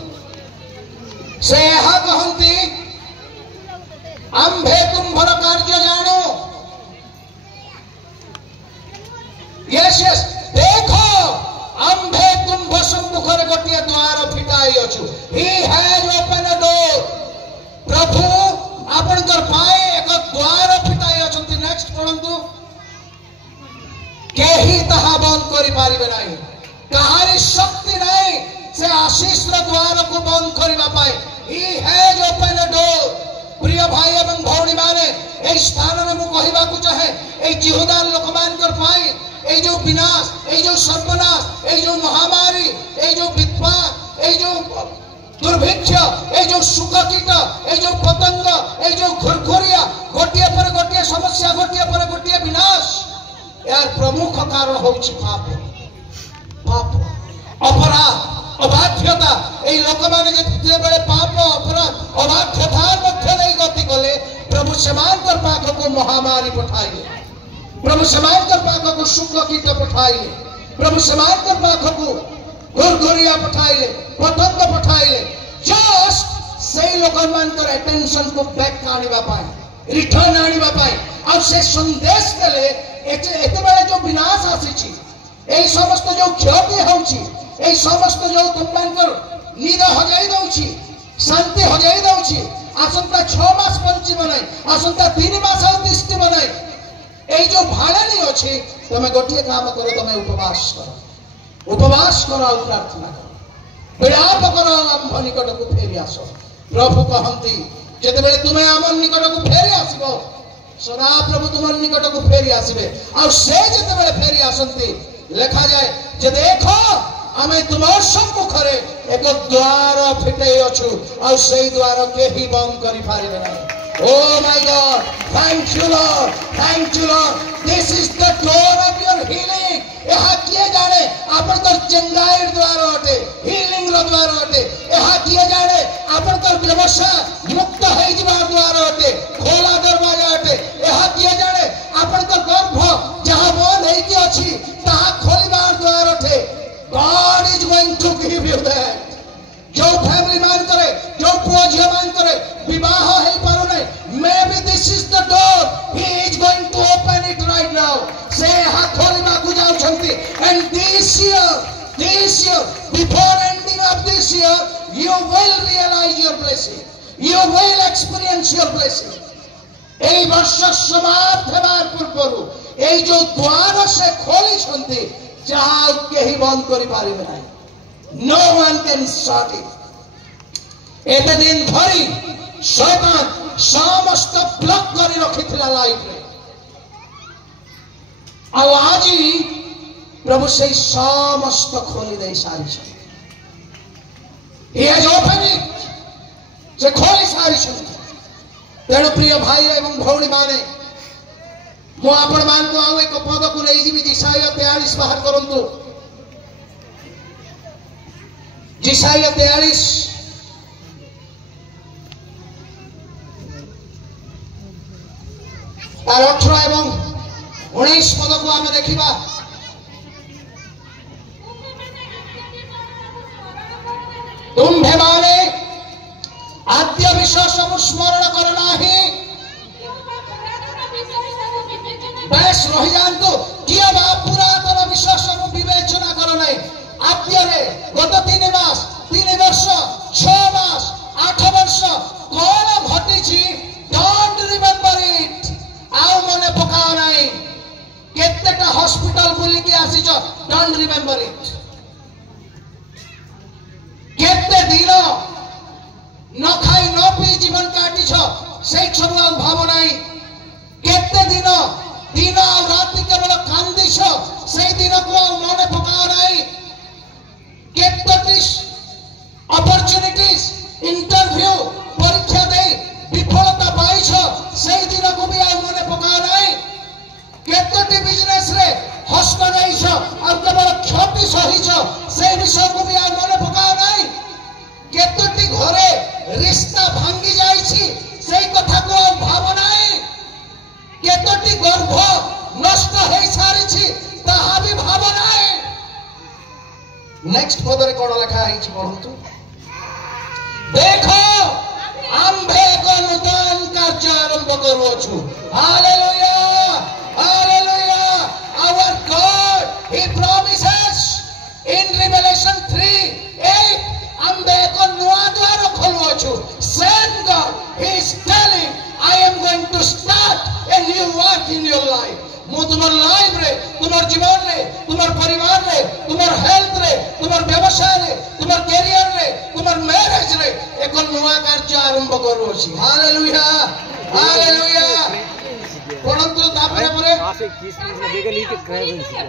से हा कहंती आंभे तुम्भर कार्य जानो यस यस देखो आंभे तुम्भ सम्मुखरे गोटिए द्वार फिटाई अछु he has open a door प्रभु आपनकर पाए एक द्वार फिटाई अछंती नेक्स्ट पढंतु केही ताहा बंद करि पारिबे नाही कहारी शक्ति नाही से आशीष रो द्वार को बंद करिबा पाए ही हैज ओपन अ डोर प्रिय भाई एवं भौणी माने ए स्थान में मु कहिबा को चाहे ए जिहुदान लोक मानकर पाए এই যে বিনাশ এই যে সর্বনাশ এই যে মহামারী এই যে বিপদ এই যে দুর্ভিক্ষ এই যে সুখকীট এই যে পতঙ্গ এই যে ঘুরঘুরিয়া গোটিয়ে পরে গোটিয়ে সমস্যা গোটিয়ে পরে গোটিয়ে বিনাশ এর প্রমুখ কারণ হচ্ছে পাপ পাপ অপরাধ অবাধ্যতা এই লোকମାନେ যেତେବେଳେ পাপ অপরাধ অবাধ্যতার মধ্যে দেই গতি কলে প্রভু সেমানकर পাখକୁ মহামারী পঠাইলে प्रभु समानकर पाखको सुख कीट पठाइले प्रभु समानकर पाखको घुरघुरिया पठाइले पतंग पठाइले जस्ट से लोक मानकर अटेंशन को बैक आनिबा पाए रिटर्न आनिबा पाए और से संदेश देले एते बेले जो विनाश आसीची एई समस्त जो क्षति होउची एई समस्त जो तुममानकर नींद हो जाई दउची शांति हो जाई दउची आसंता 6 मास पंचमी बनाई आसंता 3 मास दृष्टि बनाई এই যে ভাড়ানি আছে তুমি গোটিয়ে কাম করো তুমি উপবাস করো প্রার্থনা করো বিড়াপ করো আম্ভ নিকটকু ফেরি আসো প্রভু কহন্তি যেতেবেলে তুমি আমার নিকটকু ফেরি আসিব সদা প্রভু তোমার নিকটকু ফেরি আসিবে আর সে যেতেবেলে ফেরি আসন্তি লেখা যায় যে দেখো আমি তোমার সম্মুখরে এক দ্বার ফিটাই অছু আর সেই দ্বার কেহি বন্ধ করি পারিবে না Oh my God, thank you Lord, this is the door of your healing. यह किए जाने अपन कर चंगाई द्वार अटे healing रो द्वार अटे यह किए जाने अपन कर व्यवसाय मुक्त है जीवा द्वार अटे खोला दरवाजा अटे यह किए जाने अपन कर गर्भ जहां बंद है कि अछि तहां खोलिबार द्वार अटे God is going to give you that. जो फैमिली मान करे जो पुओझिया मान करे विवाह है पारो नहीं maybe this is the door he is going to open it right now से हाथ खोलिबा को जाउछंती and this year before ending of this year you will realize your blessing you will experience your blessing এই বর্ষ সমাপ্ত হবার পূর্বরু এই যে দ্বার সে খোলিছন্তি যাহা কেহি বন্ধ করি পারিবে না no one can stop it एते दिन धरी शैतान समस्त ब्लॉक करी रखिथिला लाइफ रे आ आज प्रभु से समस्त खोली दे सारी छ he has opened it से खोली सारी छ तेणु प्रिय भाई एवं भौणी माने मो आपण मान को आउ एक पद को नै जीवी जिसाया 43 बाहर करंतु जिसाया 43 আর 18 এবং 19 পদକୁ ଆମେ ଦେଖିବା ତୁମ୍ଭେମାନେ ଆଦ୍ୟ ବିଶ୍ୱାସକୁ ସ୍ମରଣ କର ନାହିଁ ବେଶ ରହିଯାନ୍ତୁ କିଏ ବା ପୁରାତନ ବିଶ୍ୱାସକୁ ବିବେଚନା କର ନାହିଁ ଆଦ୍ୟରେ ଗତ 3 ମାସ 3 ବର୍ଷ 6 ମାସ 8 ବର୍ଷ କଣ ଘଟିଛି ଡୋଣ୍ଟ ରିମେମ୍बर ଇଟ୍ आउ मने पकाओ नहीं केतेटा हॉस्पिटल बुली के आसीछ डोंट रिमेंबर इट केते दिन न खाई न पी जीवन काटिछ से सब भाव नहीं केते दिन दिन और रात केवल कांदिछ से दिन को मने पकाओ नहीं केतेटिस अपॉर्चुनिटीज इंटरव्यू परीक्षा दे विफल गर्भ नष्ट हो सारी ताहा भी भाव नाई। नेक्स्ट पदरे कौन लिखा है पढ़ु देखो आंभे एक नूतन कार्य आरंभ करूछु। Hallelujah hallelujah. Our God he promises in Revelation 3:8 आंभे एक नया द्वार खोलुछु। Same God he is telling I am going to start a new work in your life। मु तुमर लाइफ रे तुमर जीवन रे तुमर परिवार रे तुमर हेल्थ रे तुमर व्यवसाय रे तुमर कैरियर रे तुमर मैरिज रे एक नया कार्य आरंभ करूछि। Hallelujah hallelujah. परंतु तापरे परे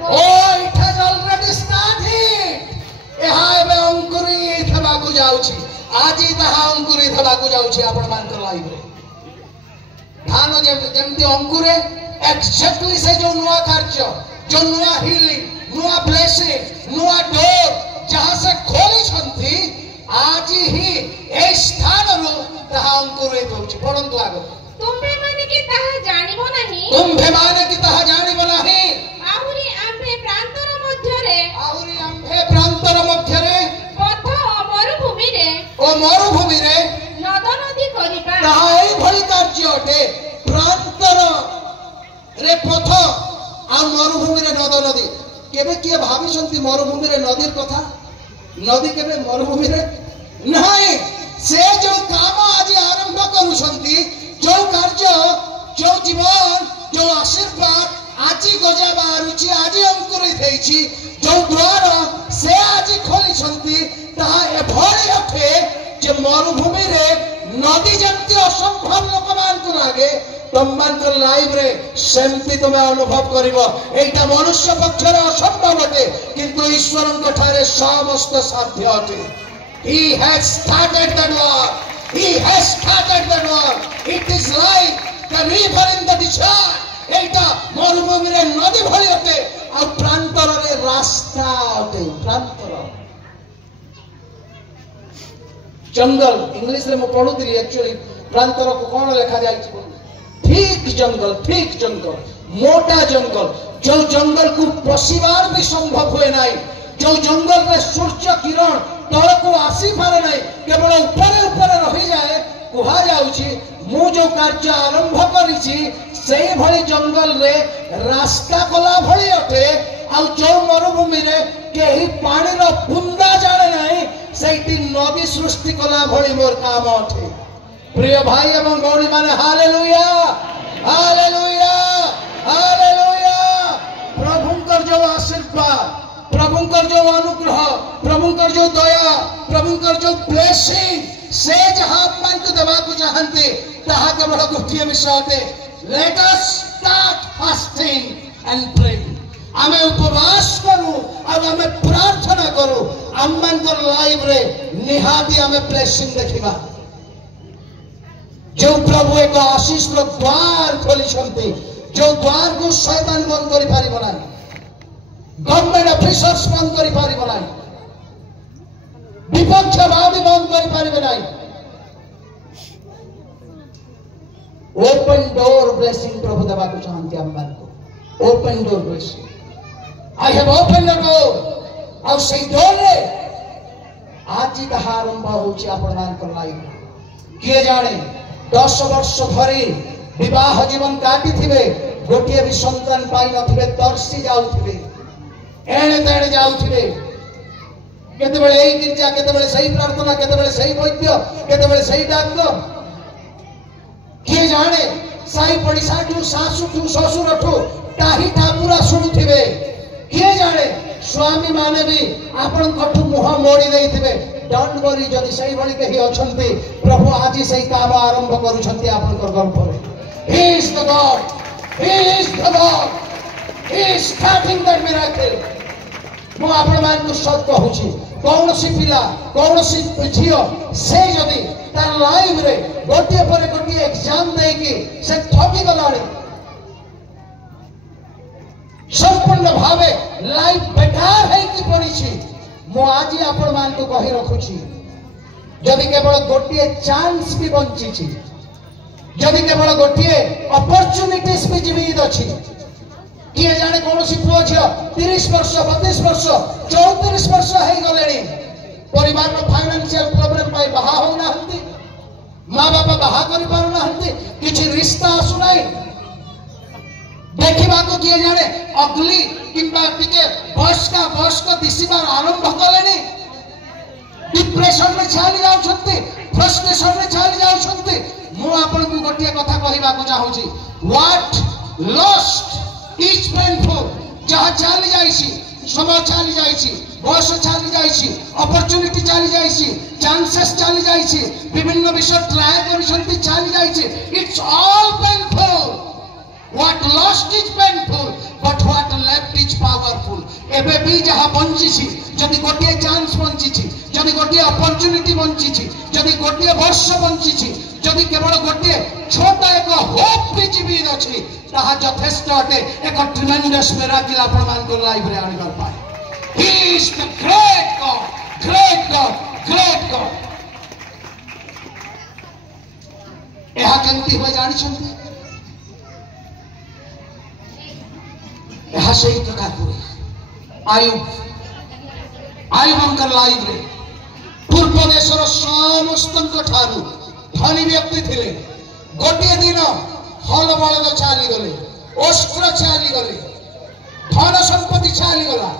ओ इट हैज ऑलरेडी स्टार्टेड। एहा एबे अंकुरी थबा को जाउछि। आजि ताहा अंकुरी थबा को जाउछि आपण मान लाइफ रे। धान जेमति अंकुरे एक्जेक्टली से जो नया कार्य जो नया हीलिंग नया ब्लेसिंग नया डोर जहां से खोली छंती आज ही ए स्थान रो ताहा अंकुरित होछि। परंतु आगो तुम्भे माने कि ताहा जानिबो नाही। तुम्भे माने कि ताहा जानिबो नाही। आहुरी आम्भे प्रांतर मध्य रे आहुरी आम्भे प्रांतर मध्य रे पथ मरुभूमि रे ओ मरुभूमि रे नद नदी करिबा ताहा एई भली कार्य अटे। प्रांतर रे पथ आ मरुभूमि रे नद नदी केबे किए भाबी छंती मरुभूमि रे नदीर कथा। नदी केबे मरुभूमि रे नहीं। से जो काम आज आरंभ करूछंती जो कार्य जो जीवन जो आशीर्वाद आज गजा बारुची आज अंकुरित हेछि जो द्वार से आज खोली छंती ताहा एभଳି अठे जे मरुभूमि रे नदी जंती असंभव लोक मान को लागे तुममानकर लाइफ रे सेमती तुम अनुभव करिवो। एटा मनुष्य पक्षरे असंभव अटे किंतु ईश्वरन ठारे समस्त साध्य अटे। He has started that work. He has started that work. It is like the river in the desert। एटा मरुभूमि रे नदी भली अटे आ प्रांतर रे रास्ता अटे। प्रांतर जंगल इंग्लिश रे मो पढुतली एक्चुअली प्रांतर को कोन लिखा जाय छी ठीक जंगल मोटा जंगल जो जंगल को पशिबार भी संभव हुए नहीं। जो जंगल में सूर्य किरण तल को आसी पारे नहीं केवल ऊपर ऊपर रही जाए कुहा जाउछि। मु जो कार्य आरंभ करिछि सेई भली जंगल रे रास्ता कला भली अटे। आ जो मरुभूमि रे केही पानी रो बुंदा जाने नहीं सेठी नदी सृष्टि कला भली मोर काम अटे। प्रिय भाई एवं गौरी माने हालेलुया हालेलुया हालेलुया। प्रभुंकर जो आशीर्वाद प्रभुंकर जो अनुग्रह प्रभुंकर जो दया प्रभुंकर जो ब्लेसिंग से जहां मन को देवा को चाहते ताहा केवल गोटिए विषय अटे। Let us start fasting and praying. आमे उपवास करू और आमे प्रार्थना करू। आमनकर लाइफ रे निहाती आमे ब्लेसिंग देखिबा। जो प्रभु एक आशीष रो द्वार खोली छंती जो द्वार को शैतान बंद करि पारिबो नाही। गवर्नमेंट ऑफिसर्स बंद करि पारिबो नाही। विपक्षवादी बंद करि पारिबो नाही। ओपन डोर ब्लेसिंग प्रभु देवा को चाहते हम को open door blessing. I have open the door और से डोर रे आज ही कहा आरंभ होछि आपण मान लाइफ। किए जाने 10 वर्ष धरी विवाह जीवन काटी थिबे गोटिए भी संतान पाई नथिबे तरसी जाउथिबे एणे तेणे जाउथिबे। केते बेले एई गिरजा केते बेले सही प्रार्थना केते बेले सही वैद्य केते बेले सही डाक्टर। किए जाने साई पड़िसा ठू सासु ठू ससुर ठू ताही ठाकुरा सुनुथिबे। किए जाने स्वामी माने भी आपन कठु मुह मोड़ी देइथिबे। डोंट वरी जदि सही भली कही अछंती प्रभु आज सही काम आरंभ करूछंती आपन कर गर्भ रे। He is the God. He is the God. He is starting that miracle. मु आपण मान को सत कहूची कौन सी पिला कौन सी झियो से जदि तार लाइफ रे गोटिए पर गोटिए एग्जाम दे कि से ठगी गलाणी संपूर्ण भावे लाइफ बेकार है कि पड़ी छी। मु आज आपण मान को कहि रखुची जदि केवल गोटिए चांस भी बंची छी जदि केवल गोटे अपॉर्चुनिटीज भी जीवित अच्छी किए जाने कौन सी पुओ झील 30 वर्ष 32 वर्ष 34 वर्ष हो गले परिवार फाइनेंशियल प्रॉब्लम पाई बाहा हो ना माँ बापा बाहा कर पारु ना किछि रिश्ता आसु नाही देखा किए जाने अगली किंबा टिके वयस्क दिशिबार आरंभ कले डिप्रेशन में चली जाउछंती फ्रस्ट्रेशन में चली जाउछंती मु आपन को गोटे कथा कहबा को चाहूची व्हाट लॉस्ट इज पेनफुल जहां चली जाईसी समय चली जाईसी बयस चली जाईसी अपॉर्चुनिटी चली जाईसी चांसेस चली जाईसी विभिन्न विषय ट्राई करछंती चली जाईसी it's all painful what lost is painful but what left is powerful एबे भी जहां बंची छी जदि गोटे चांस बंची छी जदि गोटे अपॉर्चुनिटी बंची छी जदि गोटे वर्ष बंची छी जदि केवल गोटे छोटा एक होप भी जीवित अछि ताहा यथेष्ट अटे एक ट्रिमेंडस मिराकल आपण मान को लाइफ रे आनिबार पाए ही is the great God great God great God एहा केंती हो जानि छथि एहा सही प्रकार हुए आयुबंकर लाइफ रे पूर्व देशर समस्त ठारू धनी व्यक्ति थिले गोटे दिन हल बलद चली गले अस्त्र चली गले धन संपत्ति चली गला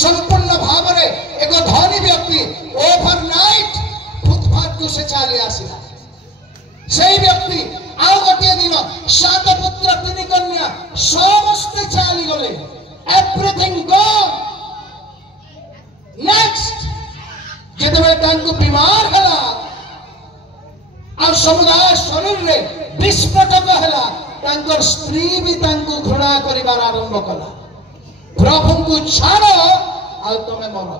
संपूर्ण भाव में एक धनी व्यक्ति ओवरनाइट फुटपाथ को से चली आसिला से व्यक्ति आउ गोटे दिन 7 पुत्र 3 कन्या समस्त चली गले एवरीथिंग गॉन नेक्स्ट जेतबे तांको बीमार हला और समुदाय शरीर में विस्फोटक हला तांकर स्त्री भी तांको घृणा करिबार आरंभ कला प्रभु को छाड़ आ तमे मर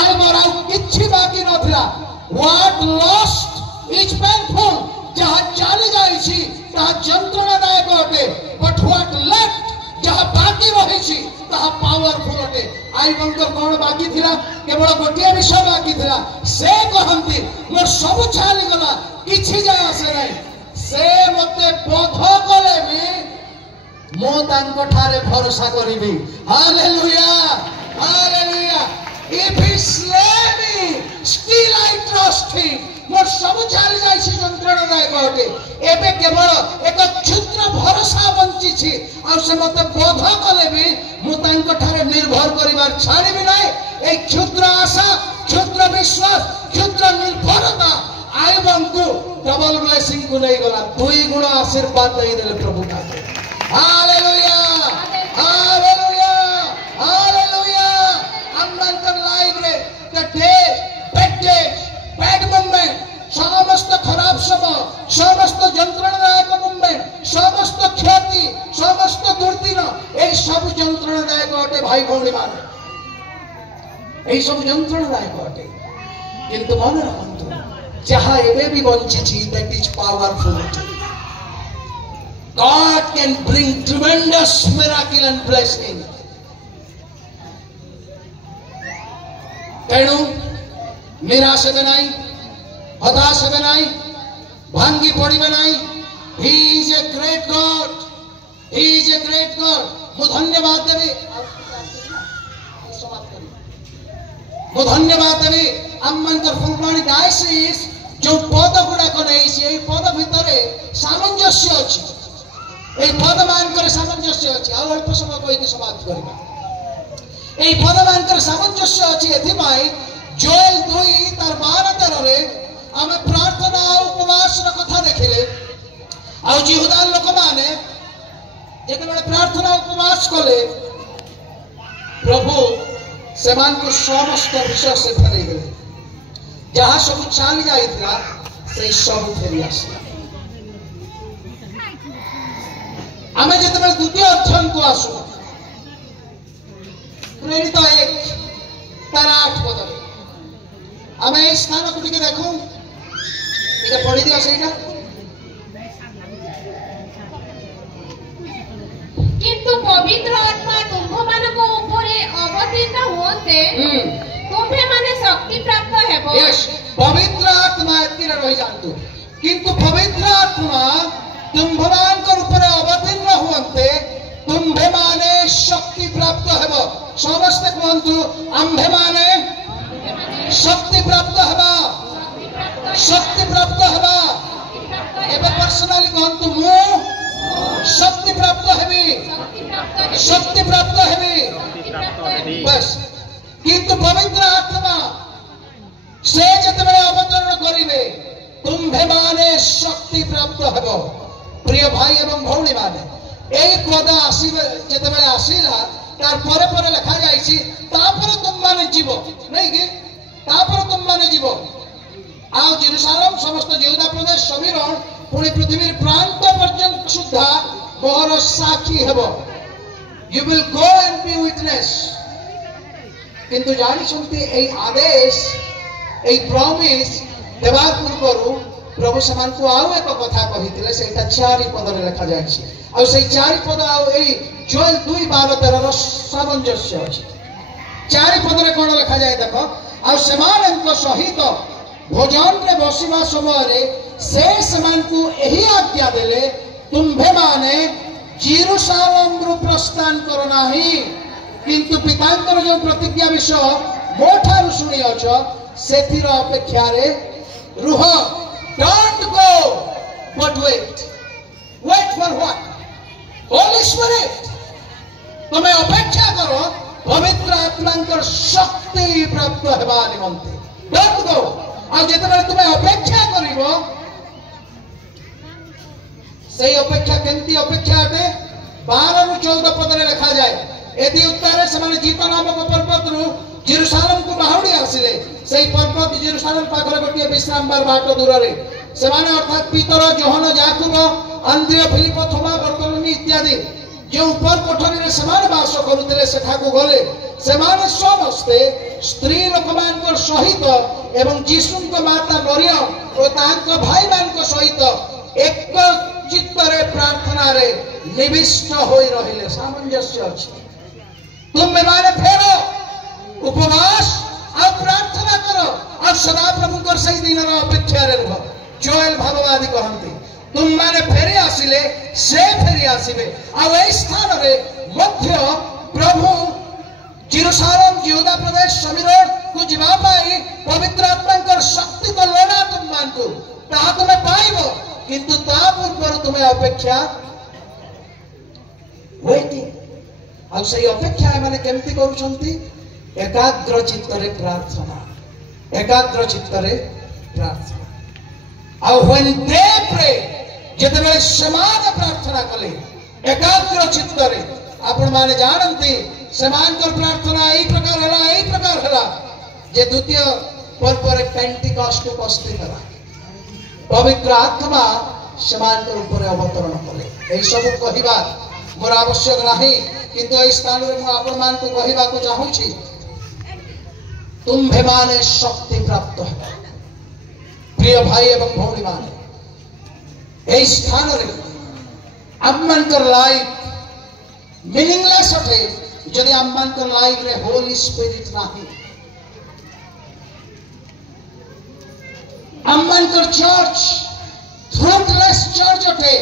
आइ मर आ किछि बाकी नथिला व्हाट लॉस्ट इज पेनफुल जहां चली जाईछि ता यंत्रणादायक अटे बट व्हाट लेफ्ट जहां बाकी रहिछि ता पावरफुल अटे आयुबंकर कोन बाकी थिला केवल गोटे विषय बाकी थिला से कहंती मोर सब छाली गला किछि जाय आसे नै से मते बोध कले भी मो तांको ठारे भरोसा करिबी hallelujah hallelujah if he slay me still I trust him मोर सब छाली जायछि यंत्रणा नाय कहते एबे केवल एक क्षुद्र भरोसा बंची छी आ से मते बोध कले भी मु तांको ठारे निर्भर करिबार छाड़िबी नै ए क्षुद्र आशा क्षुद्र विश्वास क्षुद्र निर्भरता आयुबंकु डबल ब्लेसिंग को नहीं गला 2 गुण आशीर्वाद दे देले प्रभु का हालेलुया हालेलुया हालेलुया अम्मंकर लाइफ रे द डे बैड मोमेंट समस्त खराब समय समस्त यंत्रणादायक मोमेंट समस्त क्षति समस्त दुर्दिन ए सब यंत्रणादायक अटे भाई भौणी माने ए सब यंत्रणादायक अटे किंतु मन रखंतु जहां एबे भी बंची छी that is powerful God can bring tremendous miracle and blessing तेणु निराश हेबे नहीं हताश हेबे नहीं भांगी पड़िबे नहीं he is a great God he is a great God मु धन्यवाद देबी मु धन्यवाद देबी अम्मनकर फुलवाणी डायसिस जो पद गुडा को नहीं से पद भितरे सामंजस्य अछि ए पद मानकर सामंजस्य अछि आ अल्प समय कोई के समाप्त करबा ए पद मानकर सामंजस्य अछि एथि माई जोएल 2 तार 12 रे आमे प्रार्थना उपवास र कथा देखिले आ जिहुदा लोक माने जेते प्रार्थना उपवास कले प्रभु सेमान को समस्त विषय से फेरे गेले जहां सब चली जाइतला से सब फेरी आसला आमे जेते द्वितीय अध्ययन को आसु प्रेरित 1 तार 8 पद आमे ए स्थान को टिके देखू एटा पढि दियो सेटा किंतु पवित्र आत्मा तुम्भमानको ऊपरे अवतीर्ण होते तुम्भे माने शक्ति प्राप्त हेबो यस पवित्र आत्मा एतिरा रहि जानतु किंतु पवित्र आत्मा तुम्भमानकर ऊपर अवतीर्ण हुअन्ते तुम्भे माने शक्ति प्राप्त हेबो समस्त कहंतु आम्भे माने शक्ति प्राप्त हेबा शक्ति प्राप्त हेबा एबे पर्सनली कहंतु मु शक्ति प्राप्त हेबी शक्ति प्राप्त हेबी बस किंतु पवित्र आत्मा से जतबेले अवतरण करिवे तुम्भे माने शक्ति प्राप्त हेबो प्रिय भाई एवं भौणी माने एई पद आसीबे जतबेले आसीला तार परे परे लिखा जाईछि तापर तुम माने जीवो नहीं कि तापर तुम माने जीवो आ जेरूशलेम समस्त यहूदा प्रदेश समीरण पुणी पृथ्वी प्रांत पर्यंत सुद्धा मोहर साक्षी हेबो you will go and B witness किंतु जानी सुनती एई आदेश एई प्रॉमिस देवा पूर्वरु प्रभु समान को आउ एक कथा कहिथिले सेटा 4 पदरे लिखा जायछि आ सेई 4 पद आ एई जोएल 2:12 रो सामंजस्य अछि 4 पदरे कोन लिखा जाय देखो आ समानक सहित भोजन रे बसिबा समय रे से समान को एही आज्ञा देले तुम्भे माने जेरूशलेम रु प्रस्थान करो नाही किंतु पितांकर जो प्रतिज्ञा विषय मोठारु सुनी अछ सेथिर अपेक्षा रे रुह Don't go, but wait. Wait for what? Holy Spirit. तुम्हें अपेक्षा करो पवित्र आत्मांकर शक्ति प्राप्त हेबा निमंते. Don't go. आज जितने तुम्हें अपेक्षा करिवो सही अपेक्षा केंती अपेक्षा है 12 ରୁ 14 पदरे लिखा जाए एति उत्तरे समान जीत नामक पर्वत रु जेरूशलेम को बाहुडी आसिले सेई पर्वत जेरूशलेम पाखरे गोटे विश्रामबार बाट दूर रे सेमाने अर्थात पीतर जोहन याकूब आंद्रिय फिलिप थोमा बर्तलोमी इत्यादि जो ऊपर कोठरी रे समान वास करूतिले सेठा को गले सेमाने समस्ते स्त्री लोकमानकर सहित एवं यीशुଙ୍କ माता मरियम और तांको भाई मानक सहित एक चित्तरे प्रार्थना रे निविष्ट होई रहिले सामंजस्य अछि तुम माने फेरो उपवास और प्रार्थना करो और सदा प्रभुकर सही दिन अपेक्षा रे रह जोएल भागवादी कहंती तुम माने फेरी आसिले से फेरी आसीबे आ ए स्थान रे मध्य प्रभु जेरूशलेम यहूदा प्रदेश समीरण को जिबा पाई पवित्र आत्माकर शक्ति तो लोड़ा तुम मान को ता तुम्हें पाइबो किंतु ता पूर्व तुम्हें अपेक्षा वेटिंग आ सही अपेक्षा माने केमती करूछंती एकाग्र चित्तरे प्रार्थना एकाग्र चित्तरे प्रार्थना और when they pray जेतेबेले समान प्रार्थना कले एकाग्र चित्तरे आपण माने जानंती समान कर प्रार्थना एई प्रकार हला जे द्वितीय पर्व रे पेंटिकॉस्ट उपस्थित हला पवित्र आत्मा समान कर ऊपर अवतरण कले एई सब कहिबा मोर आवश्यक नाही किंतु एई स्थान रे मु आपण मान को कहिबा को चाहू छी तुम्भे माने शक्ति प्राप्त है प्रिय भाई एवं भौणी माने ए स्थान रे आम्मान कर लाइफ मीनिंगलेस अटे यदि आम्मान कर लाइफ रे होली स्पिरिट नाही आम्मान कर चर्च फ्रूटलेस चर्च अटे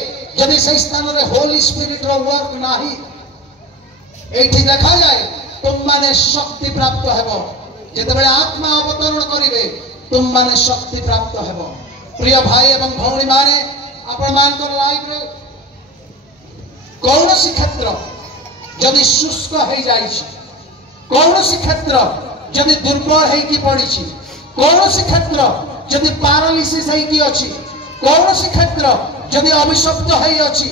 यदि से स्थान रे होली स्पिरिट रो वर्क नाही एठी देखा जाए तुम माने शक्ति प्राप्त हेबो जेतेबेले आत्मा अवतरण करिवे तुम माने शक्ति प्राप्त हेबो प्रिय भाई एवं भौणी माने आपण मानकर लाइफ रे कौनसी क्षेत्र जदि शुष्क हो जाई कौनसी क्षेत्र जदि दुर्बल होई पड़ी कौनसी क्षेत्र जदि पैरालिसिस होई अछि कौनसी क्षेत्र जदि अभिशप्त होई अछि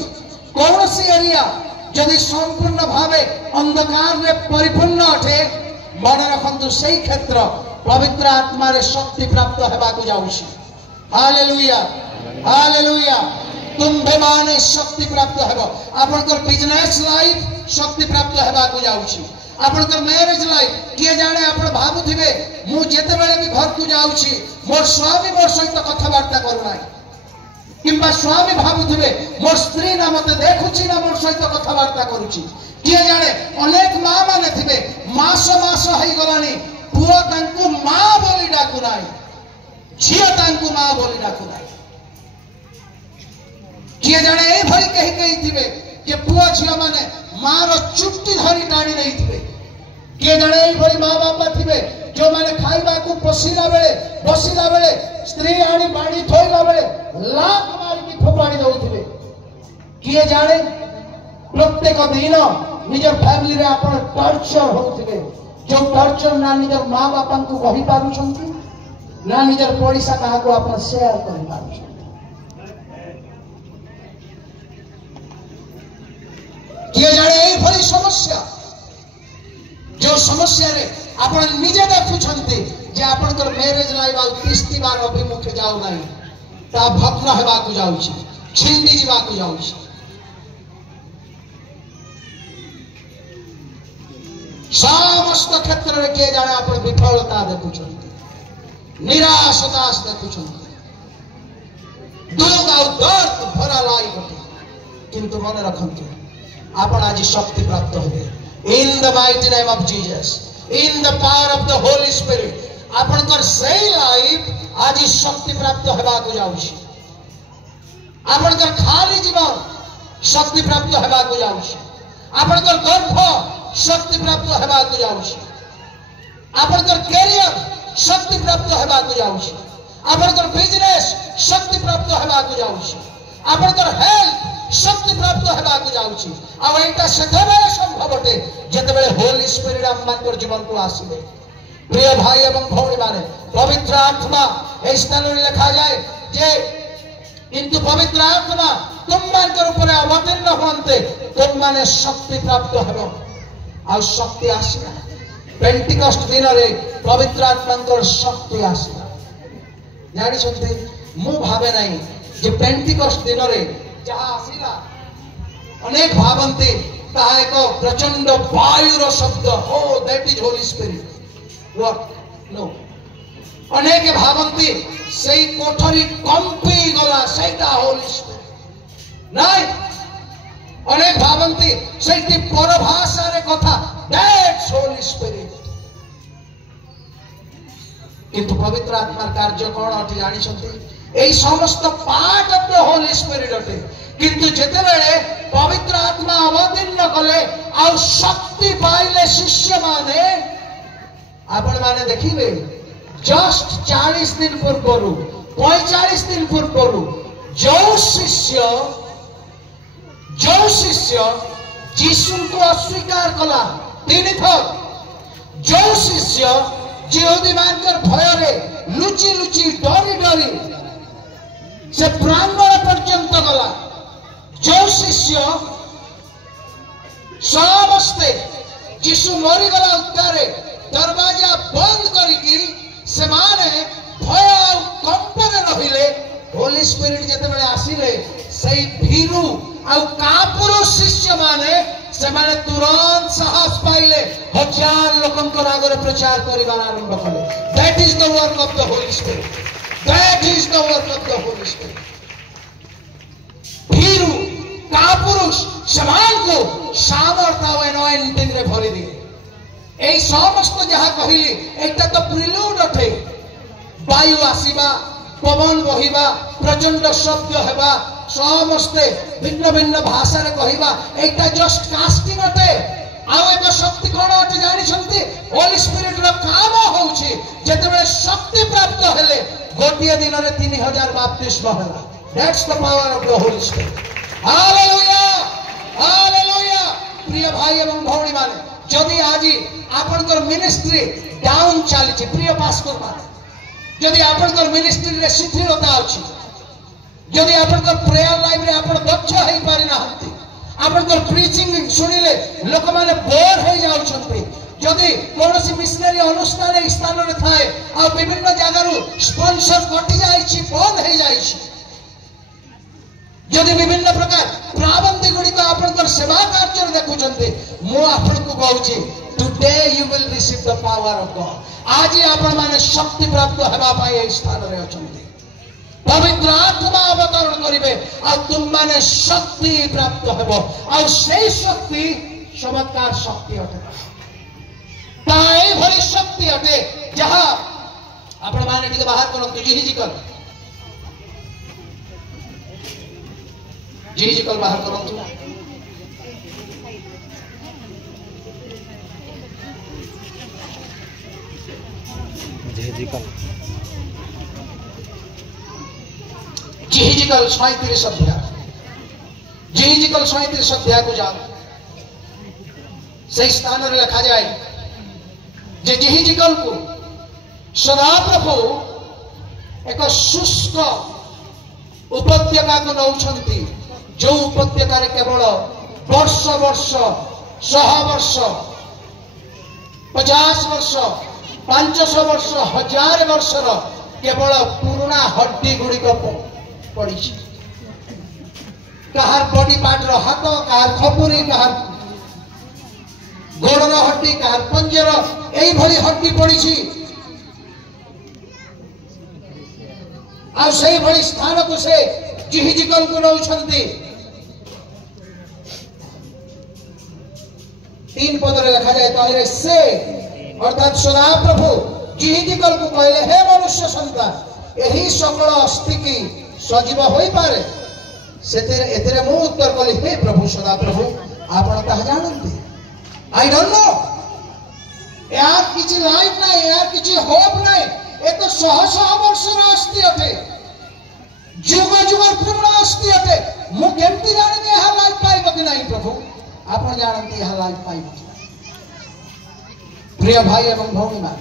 कौनसी एरिया जदि संपूर्ण भावे अंधकार रे परिपूर्ण अटे मन रखंतु सही क्षेत्र पवित्र आत्मा रे शक्ति प्राप्त हेबा को जाउछि हालेलुया हालेलुया तुम्भे माने शक्ति प्राप्त हेबो आपनकर बिजनेस लाइफ शक्ति प्राप्त हेबा को जाउछि आपनकर मैरिज लाइफ किए जाने आपण भाबुथिबे मु जेते बेले भी घर को जाउछि मोर स्वामी मोर सहित कथा वार्ता करू नाही किंबा स्वामी भाबुथिबे मोर स्त्री ना मते देखुछि ना मोर सहित कथा वार्ता करूछि किए जाने अनेक मां माने थिबे मास मास हई गलानी पुओ तांकु मां बोली डाकु नाही झियो तांकु मां बोली डाकु नाही किए जाने ए भई कही कही थिबे जे पुआ झियो माने मार चुट्टी धरी टाणी नहीं थिबे किए जाने ए भई मां बापा थिबे जो माने खाइबा को बसिला बेले स्त्री आनी बाड़ी थोइला बेले लाख मारी की फोपाड़ी दउथिबे किए जाने प्रत्येक दिन निजर फैमिली रे आपण टॉर्चर होथिबे जो टॉर्चर ना निजर मां बापा को कहि पारु छंती ना निजर पड़िसा कहा को आपण शेयर करि पारु छंती किए जाने ए भली समस्या जो समस्या रे आपण निजे देखुछंती जे आपनकर मैरिज लाइफ आ 30 बार अभिमुखे जाउ नाही ता भग्न हेबा को जाउछि छिंडी जीवा को जाउछि समस्त क्षेत्र में किए जाने आपण विफलता देखुछंती निराशता देखुछंती दुख और दर्द भरा लाई गटे किंतु मन रखंतु आपण आज शक्ति प्राप्त होबे in the mighty name of Jesus in the power of the Holy Spirit आपनकर सही लाइफ आज शक्ति प्राप्त हेबा को जाउछि आपनकर खाली जीवन शक्ति प्राप्त हेबा को जाउछि आपनकर गर्भ शक्ति प्राप्त हेबा को जाउछि आपनकर कैरियर शक्ति प्राप्त हेबा को जाउछि आपनकर बिजनेस शक्ति प्राप्त हेबा को जाउछि आपनकर हेल्थ शक्ति प्राप्त हेबा को जाउछि आ एटा सेतबेले संभव अटे जेतबेले होली स्पिरिट हमनकर जीवन को आसीबे प्रिय भाई एवं भौणी माने पवित्र आत्मा ए स्थान रे लिखा जाए जे किंतु पवित्र आत्मा तुम मानकर ऊपर अवतीर्ण होंते तुम माने शक्ति प्राप्त हेबो आ शक्ति आसीला पेंटिकस्ट दिन रे पवित्र आत्मांकर शक्ति आसीला जानि छथि मु भाबे नाही जे पेंटिकस्ट दिन रे जहा आसीला अनेक भावंती ताहा एक प्रचंड वायुर शब्द ओ that is holy spirit what नो अनेक भावंती सेई कोठरी कंपी गला सेटा होली स्पिरिट नाही अनेक भावंती सेठी परभाषा रे कथा दैट्स होली स्पिरिट किंतु पवित्र आत्मार कार्य कोन अटी जानि छथि एई समस्त part of the holy spirit अटे किंतु जेते बेले पवित्र आत्मा अवतीर्ण कले आ शक्ति पाइले शिष्य माने आपण माने देखिबे जस्ट 40 दिन पूर्व 45 दिन पूर्व जो शिष्य यीशु को अस्वीकार कला तीन थर जो शिष्य यहूदी मानकर भय रे लुचि लुचि डरी डरी से प्रांगण पर्यंत गला जो शिष्य समस्ते यीशु मरी गला उत्तारे दरवाजा बंद करिकी से माने भय और कंपन रहिले होली स्पिरिट जते बेले आसीले सही भीरू और कापुरु शिष्य माने से माने तुरंत साहस पाइले हजार लोकंकर आगे प्रचार करिबार आरंभ कले that is the work of the holy spirit that is the work of the holy spirit भीरू कापुरुष समान को सामर्थ और एनॉइंटिंग रे भरि दिए एई समस्त जहा कहिली एटा तो प्रिल्यूड अटे वायु आसीबा पवन बहिबा प्रचंड शब्द हेबा समस्ते भिन्न भिन्न भाषा रे कहिबा एटा जस्ट कास्टिंग अटे आउ एक शक्ति कोन अटे जानि छंती होली स्पिरिट रो काम होउची जेते बेले शक्ति प्राप्त हेले गोटिए दिन रे 3000 बपतिस्मा होला that's the power of the holy spirit hallelujah hallelujah प्रिय भाई एवं भौणी माने जदि आज आपनकर मिनिस्ट्री डाउन चली प्रिय पास्टर माने जदि आपनकर मिनिस्ट्री रे शिथिलता अछि जदि आपनकर प्रेयर लाइफ रे आपन दक्ष हेई पारि नाहंती आपनकर प्रीचिंग सुनिले लोक माने बोर हो जाउ छथि जदि कोनोसी मिशनरी अनुष्ठान स्थान रे थाए आ विभिन्न जगह स्पॉन्सर कटि जाई छी बंद हो जाई छी जदि विभिन्न प्रकार प्राबंधी गुड़ी को आपनकर सेवा कार्य देखुचंते मो आपन को कहूची today you will receive the power of god आज आपण माने शक्ति प्राप्त हेबा पाई ए स्थान रे अछंती पवित्र आत्मा अवतरण करिवे आ तुम माने शक्ति प्राप्त हेबो आ सेई शक्ति चमत्कार शक्ति अटे ताई भली शक्ति अटे जहां आपण माने टिके बाहर करंतु जी कर जिहिजिकल बाहर करंतु। जिहिजिकल 37 अध्याय, जिहिजिकल 37 अध्याय को जाओ। सही स्थान में लिखा जाए जे जिहिजिकल को सदाप्रभु एक शुष्क उपत्यका को नौछंती, जो उपत्यका केवल वर्ष वर्ष 100 वर्ष 50 वर्ष 500 वर्ष 1000 वर्षर केवल पुराना हड्डी गुड़िक पड़ी। कहार बॉडी पार्ट रो हाथ, कहार खपुरी, कहार गोड़र हड्डी, कहार पंजर, यही भली हड्डी पड़ी। आ सही भली स्थान को से जिहिजिकल को नौछंती। 3 पद रे लिखा जाए तो से अर्थात सदाप्रभु जिहिजिकल को कहले, हे मनुष्य संतान, यही सकल अस्थि की सजीव होई पारे। एतरे मु उत्तर कली, हे प्रभु सदाप्रभु, आपण ताहा जानंती। आई डोंट नो, यार किछि लाइफ नाही, यार किछि होप नाही। ए तो 100 वर्ष अस्थि अटे, जुग जुग पूर्ण अस्थि अटे। मु केमती जाने के यह लाइफ पाइब कि नहीं प्रभु, आपण जानंती यह लाइफ पाइब। प्रिय भाई एवं भौणी मान,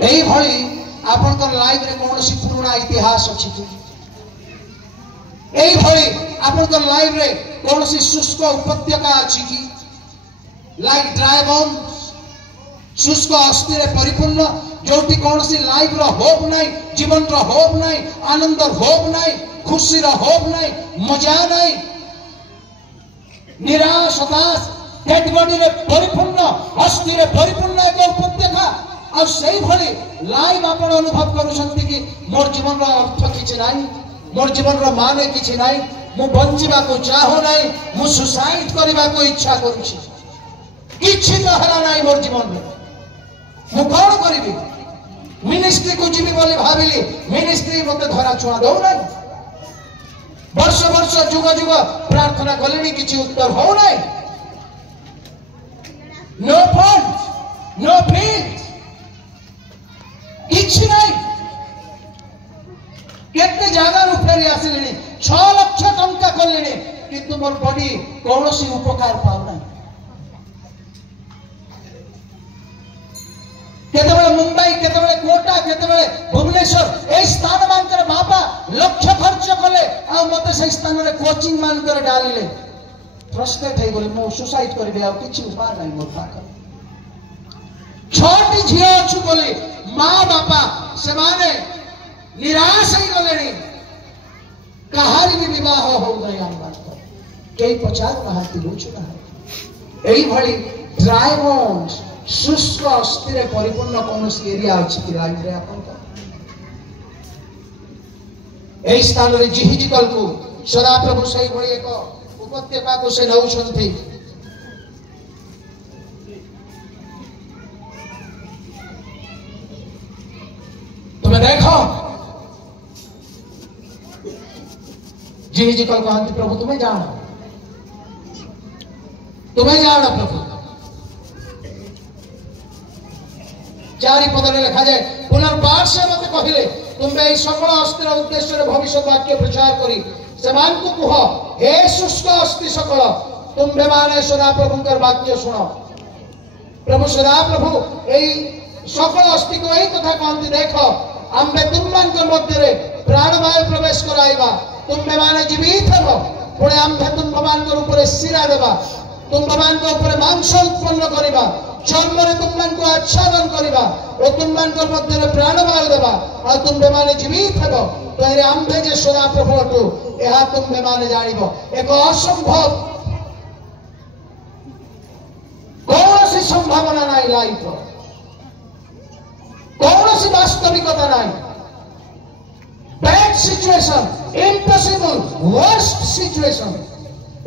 यही भली आपनकर लाइफ रे कोनोसी पुराना इतिहास अछि कि? यही भली आपनकर लाइफ रे कोनोसी शुष्क उपत्यका अछि कि? लाइक ड्राई बोन्स, शुष्क अस्थि रे परिपूर्ण, जोटी कोनोसी लाइफ रो होप नाही, जीवन रो होप नाही, आनंद रो होप नाही, खुशी रो होप नाही, मजा नाही, निराश हताश डेड बॉडी रे परिपूर्ण, अस्थि रे परिपूर्ण एक उपत्यका। और सही भली लाइफ आपण अनुभव करूछंती कि मोर जीवन रो अर्थ किछि नाही, मोर जीवन रो माने किछि नाही, मु बंचिबा को चाहो नाही, मु सुसाइड करिबा को इच्छा करूछि, किछि तो हला नाही मोर जीवन रे। मु कोन करिबी? मिनिस्ट्री को जीवी बोली भाबिली, मिनिस्ट्री मते धरा छुआ दौ नाही। वर्ष वर्ष जुग जुग प्रार्थना कलेनी, किछि उत्तर हो नाही। नो फंड, नो फील्ड, किछि नाही। केते जागा रु फेरी आसिलेनी, 6 लाख टंका कलेनी, किंतु मोर बॉडी कोनोसी उपकार पाउ नाही। केतेबेले मुंबई, केतेबेले कोटा, केतेबेले भुवनेश्वर, ए स्थान मानकर बापा लक्ष खर्च कले, आ मते से स्थान रे कोचिंग मानकर डालिले। फ्रस्ट्रेट हे बोली मो सुसाइड करबे, आ किछि उपाय नाही मोर पाखर। छोटी झियो छु बोली मां बापा से माने निराश ही गलेनी, कहारी भी विवाह हो गई। हम बात कर कई 50 कहाती रोच ना एही भली ड्राई बोन्स, शुष्क अस्थि रे परिपूर्ण कोनोसी एरिया अछि कि लाइफ रे आपन का? एही स्थान रे जिहिजिकल को सदाप्रभु सही भली एक उपत्यका को से नौछंती। तुम्हें देखो जिहिजिकल कहती, प्रभु तुम्हें जानो, तुम्हें जानो प्रभु। 4 पद में लिखा जाए, पुनर्बार से मते कहिले, तुम्हें ई सकल अस्थिर उद्देश्य भविष्य वाक्य प्रचार करी सेमान को कह, हे शुष्क अस्थि सकल, तुम्हें माने सदाप्रभुकर वाक्य सुनो। प्रभु सदाप्रभु एई सकल अस्थि को एई कथा कहती, देखो आम्बे तुममानक मध्य रे प्राणवायु प्रवेश कराइबा, तुम्हें माने जीवित हेबो, पुणे आम्बे तुममानक ऊपर शिरा देबा, तुममानक ऊपर मांस उत्पन्न करिबा, चर्म रे तुममानक आच्छादन करिबा, ओ तुममानक मध्य रे प्राणवायु देबा, आ तुम्हें माने जीवित हेबो। तो ए आम्बे जे सदाप्रभु अटु, एहा तुम्हें माने जानिबो। एक असंभव, कौनसी संभावना नाही लाइफ रो, कौनसी वास्तविकता नाही। Bad situation, impossible, worst situation,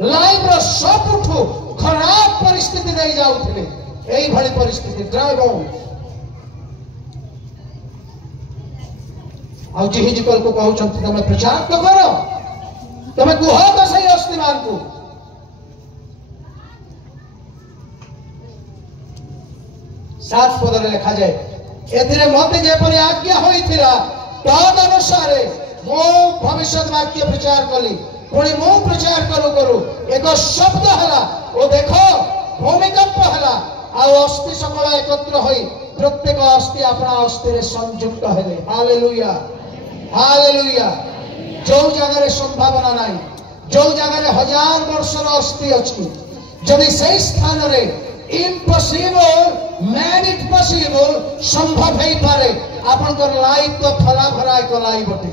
life रो सबुठु खराब परिस्थिति दे जाउथिले। एही भली परिस्थिति ड्राई बोन्स। आ जिहिजिकल को कहउछंती, तमे प्रचार तो करो, तुम्हें कुह तो सही अस्थिमान को 7 पदरे लिखा जाए एथिरे मते जेपरि आज्ञा होइथिला तद अनुसारे मो भविष्य वाक्य प्रचार कली पुणी मु प्रचार करू करू एक शब्द हला ओ देखो भूमिकंप हला आ अस्थि सकल एकत्र होई प्रत्येक अस्थि अपना अस्थि रे संयुक्त हेले हालेलुया हालेलुया जो जगह रे संभावना नाही जो जगह रे 1000 वर्षर अस्थि अछि जदि से स्थान रे इम्पॉसिबल मेड इट पॉसिबल संभव हे पारे आपनकर लाइफ तो फला भरा एक लाइफ बटे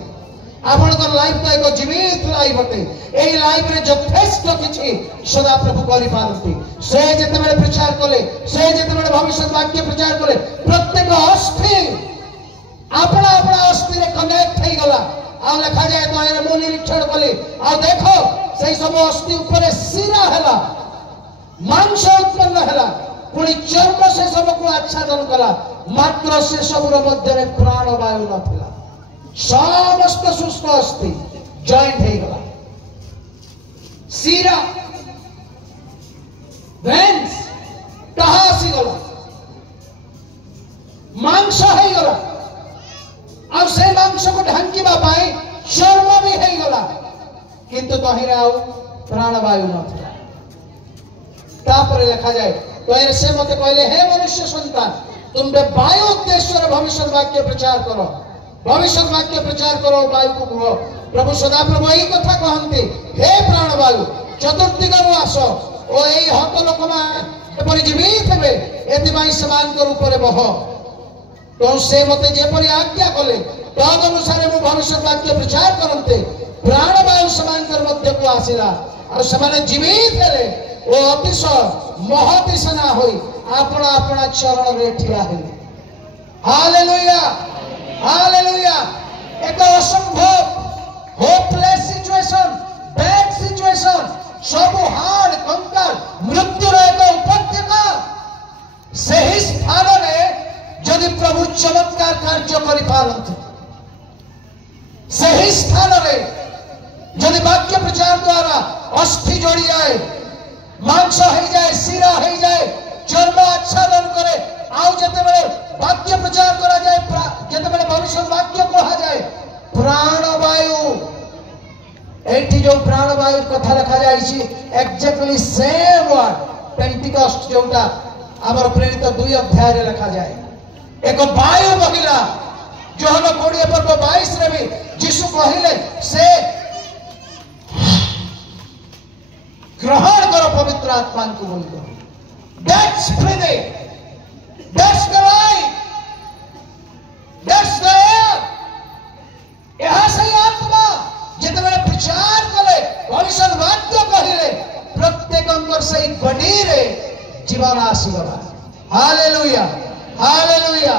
आपनकर लाइफ तो एक जीवित लाइफ बटे एई लाइफ रे यथेष्ट किछि सदा प्रभु करि पारंती से जेते बेले प्रचार कले से जेते बेले भविष्य वाक्य प्रचार कले प्रत्येक अस्थि अपना अपना अस्थि रे कनेक्ट हे गला आ लिखा जाए तो एने मु निरीक्षण कली आ देखो सेई सब अस्थि ऊपर सिरा हला मांस उत्पन्न हला पुणी चर्म से सबको आच्छादन कला मात्र से सबुर मध्य प्राण वायु नथिला समस्त शुष्क अस्थि जॉइंट हे गला सीरा वेन्स कहा आसी गला मांस हे गला और से मांस को ढांकीबा पाई चर्म भी हे गला किंतु तहिरे आउ प्राण वायु नथिला तापर लिखा जाए तो ऐसे मते कहले हे मनुष्य संतान तुम बे वायु उद्देश्य भविष्य वाक्य प्रचार करो भविष्य वाक्य प्रचार करो वायु को कहो प्रभु सदा प्रभु यही कथा कहते हे प्राण वायु चतुर्दिगरु आस ओ एई हत लोक मान जीवित हेबे एतिबाई सेमानकर ऊपर बह तो से मते जेपरि आज्ञा कले तद अनुसार मु भविष्य वाक्य प्रचार करते प्राण वायु सेमानकर मध्य को आसिला और सेमाने जीवित हेले ओ अतिशय महती सेना होई अपना अपना चरण रे ठिया हेले हालेलुया हालेलुया एक असंभव होपलेस सिचुएशन बैड सिचुएशन सब हार्ड कंकर मृत्यु रे एक उपत्यका सही स्थान रे यदि प्रभु चमत्कार कार्य करि पारंती सही स्थान रे यदि वाक्य प्रचार द्वारा अस्थि जोड़ी जाए मांस हो जाए सिरा हो जाए चर्म आच्छादन करे आउ जते बेले वाक्य प्रचार करा जाए जते बेले भविष्य वाक्य कहा जाए प्राण वायु एठी जो प्राण वायु कथा लिखा जाई छी एक्जेक्टली सेम वर्ड पेंटिकस्ट जोटा हमर प्रेरित 2 अध्याय रे लिखा जाए एक वायु बहिला जो हम 20 पर्व 22 रे भी यीशु कहिले से ग्रहण करो पवित्र आत्मा को बोल दो that's breathing that's the life that's the air यह सही आत्मा जितने प्रचार करे भविष्य वाक्य कहिले प्रत्येक अंगर सही बडी रे जीवन आसीगला हालेलुया हालेलुया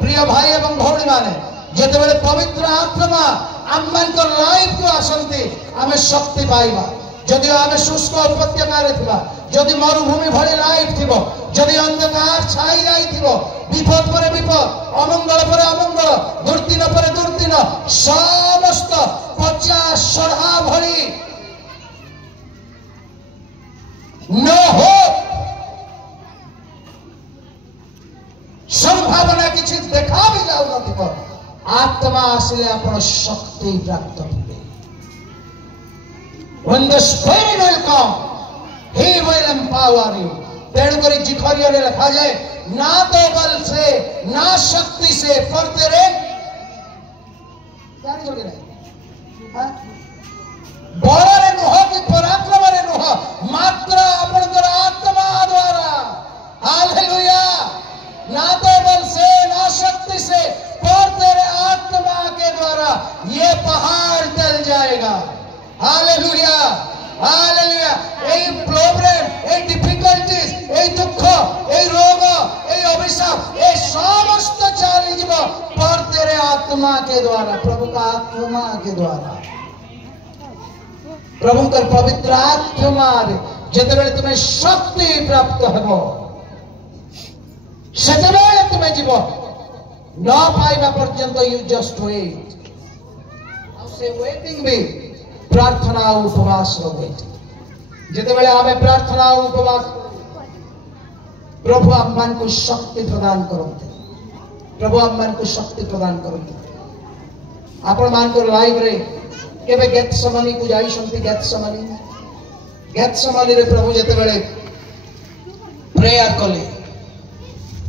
प्रिय भाई एवं भौणी माने जितने पवित्र आत्मा आम लाइफ को आसंती आमे शक्ति पाइबा जदि आमे शुष्क उपत्यकार थिबा जदि मरुभूमि भली लाइफ थिबो जदि अंधकार छाई जाई थिबो विपद पर विपद अमंगल पर अमंगल दुर्दिन पर दुर्दिन समस्त पचा सढ़ा भली न हो संभावना किछि देखा भी जाउ नथिबो आत्मा आसिले आपण शक्ति प्राप्त होबे When the Spirit will come, He will empower you. तेणु करी जिखरिया रे लिखा जाए ना तो बल से ना शक्ति से पर तेरे जानी जोगे रे बल रे नुह कि पराक्रम रे नुह मात्र आपनकर आत्मा द्वारा हालेलुया ना तो बल से ना शक्ति से पर तेरे आत्मा के द्वारा ये पहाड़ टल जाएगा हालेलुया हालेलुया এই প্রবলেম এই ডিফিকাল্টিজ এই দুঃখ এই রোগ এই অভিশাপ এই সমস্ত চালি জীব पर तेरे आत्मा के द्वारा प्रभु का आत्मा के द्वारा प्रभु का पवित्र आत्मा जेतेबेले तुम्हें शक्ति प्राप्त हेबो सेतेबेले तुम्हें जीव न पाइबा पर्यंत यू जस्ट वेट आउ से वेटिंग भी प्रार्थना और उपवास बैठे जिते आम प्रार्थना और उपवास प्रभु आम मान को शक्ति प्रदान करते प्रभु आम मान को शक्ति प्रदान करते आपण मान को लाइव रे केबे गेत्सेमानी को जाइसंती गेत्सेमानी रे प्रभु जेते बेले प्रेयर कले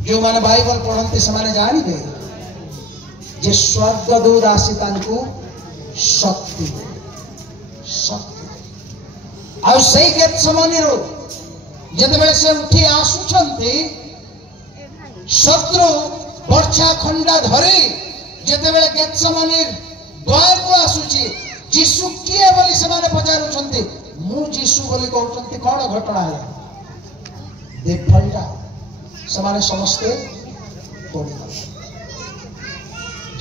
जो माने बाइबल पढ़ंती से माने जानी दे जे स्वर्गदूत आसी तांको शक्ति आ सही गेत्सेमानी रो जेते बेले से उठी आसुछंती शत्रु वर्षा खंडा धरी जेते बेले गेत्सेमानी द्वार को आसुची जीशु किए बोली से माने पचारुछंती मु जीशु बोली कहउछंती कोन घटना है दे फलटा समाने समस्ते पड़ी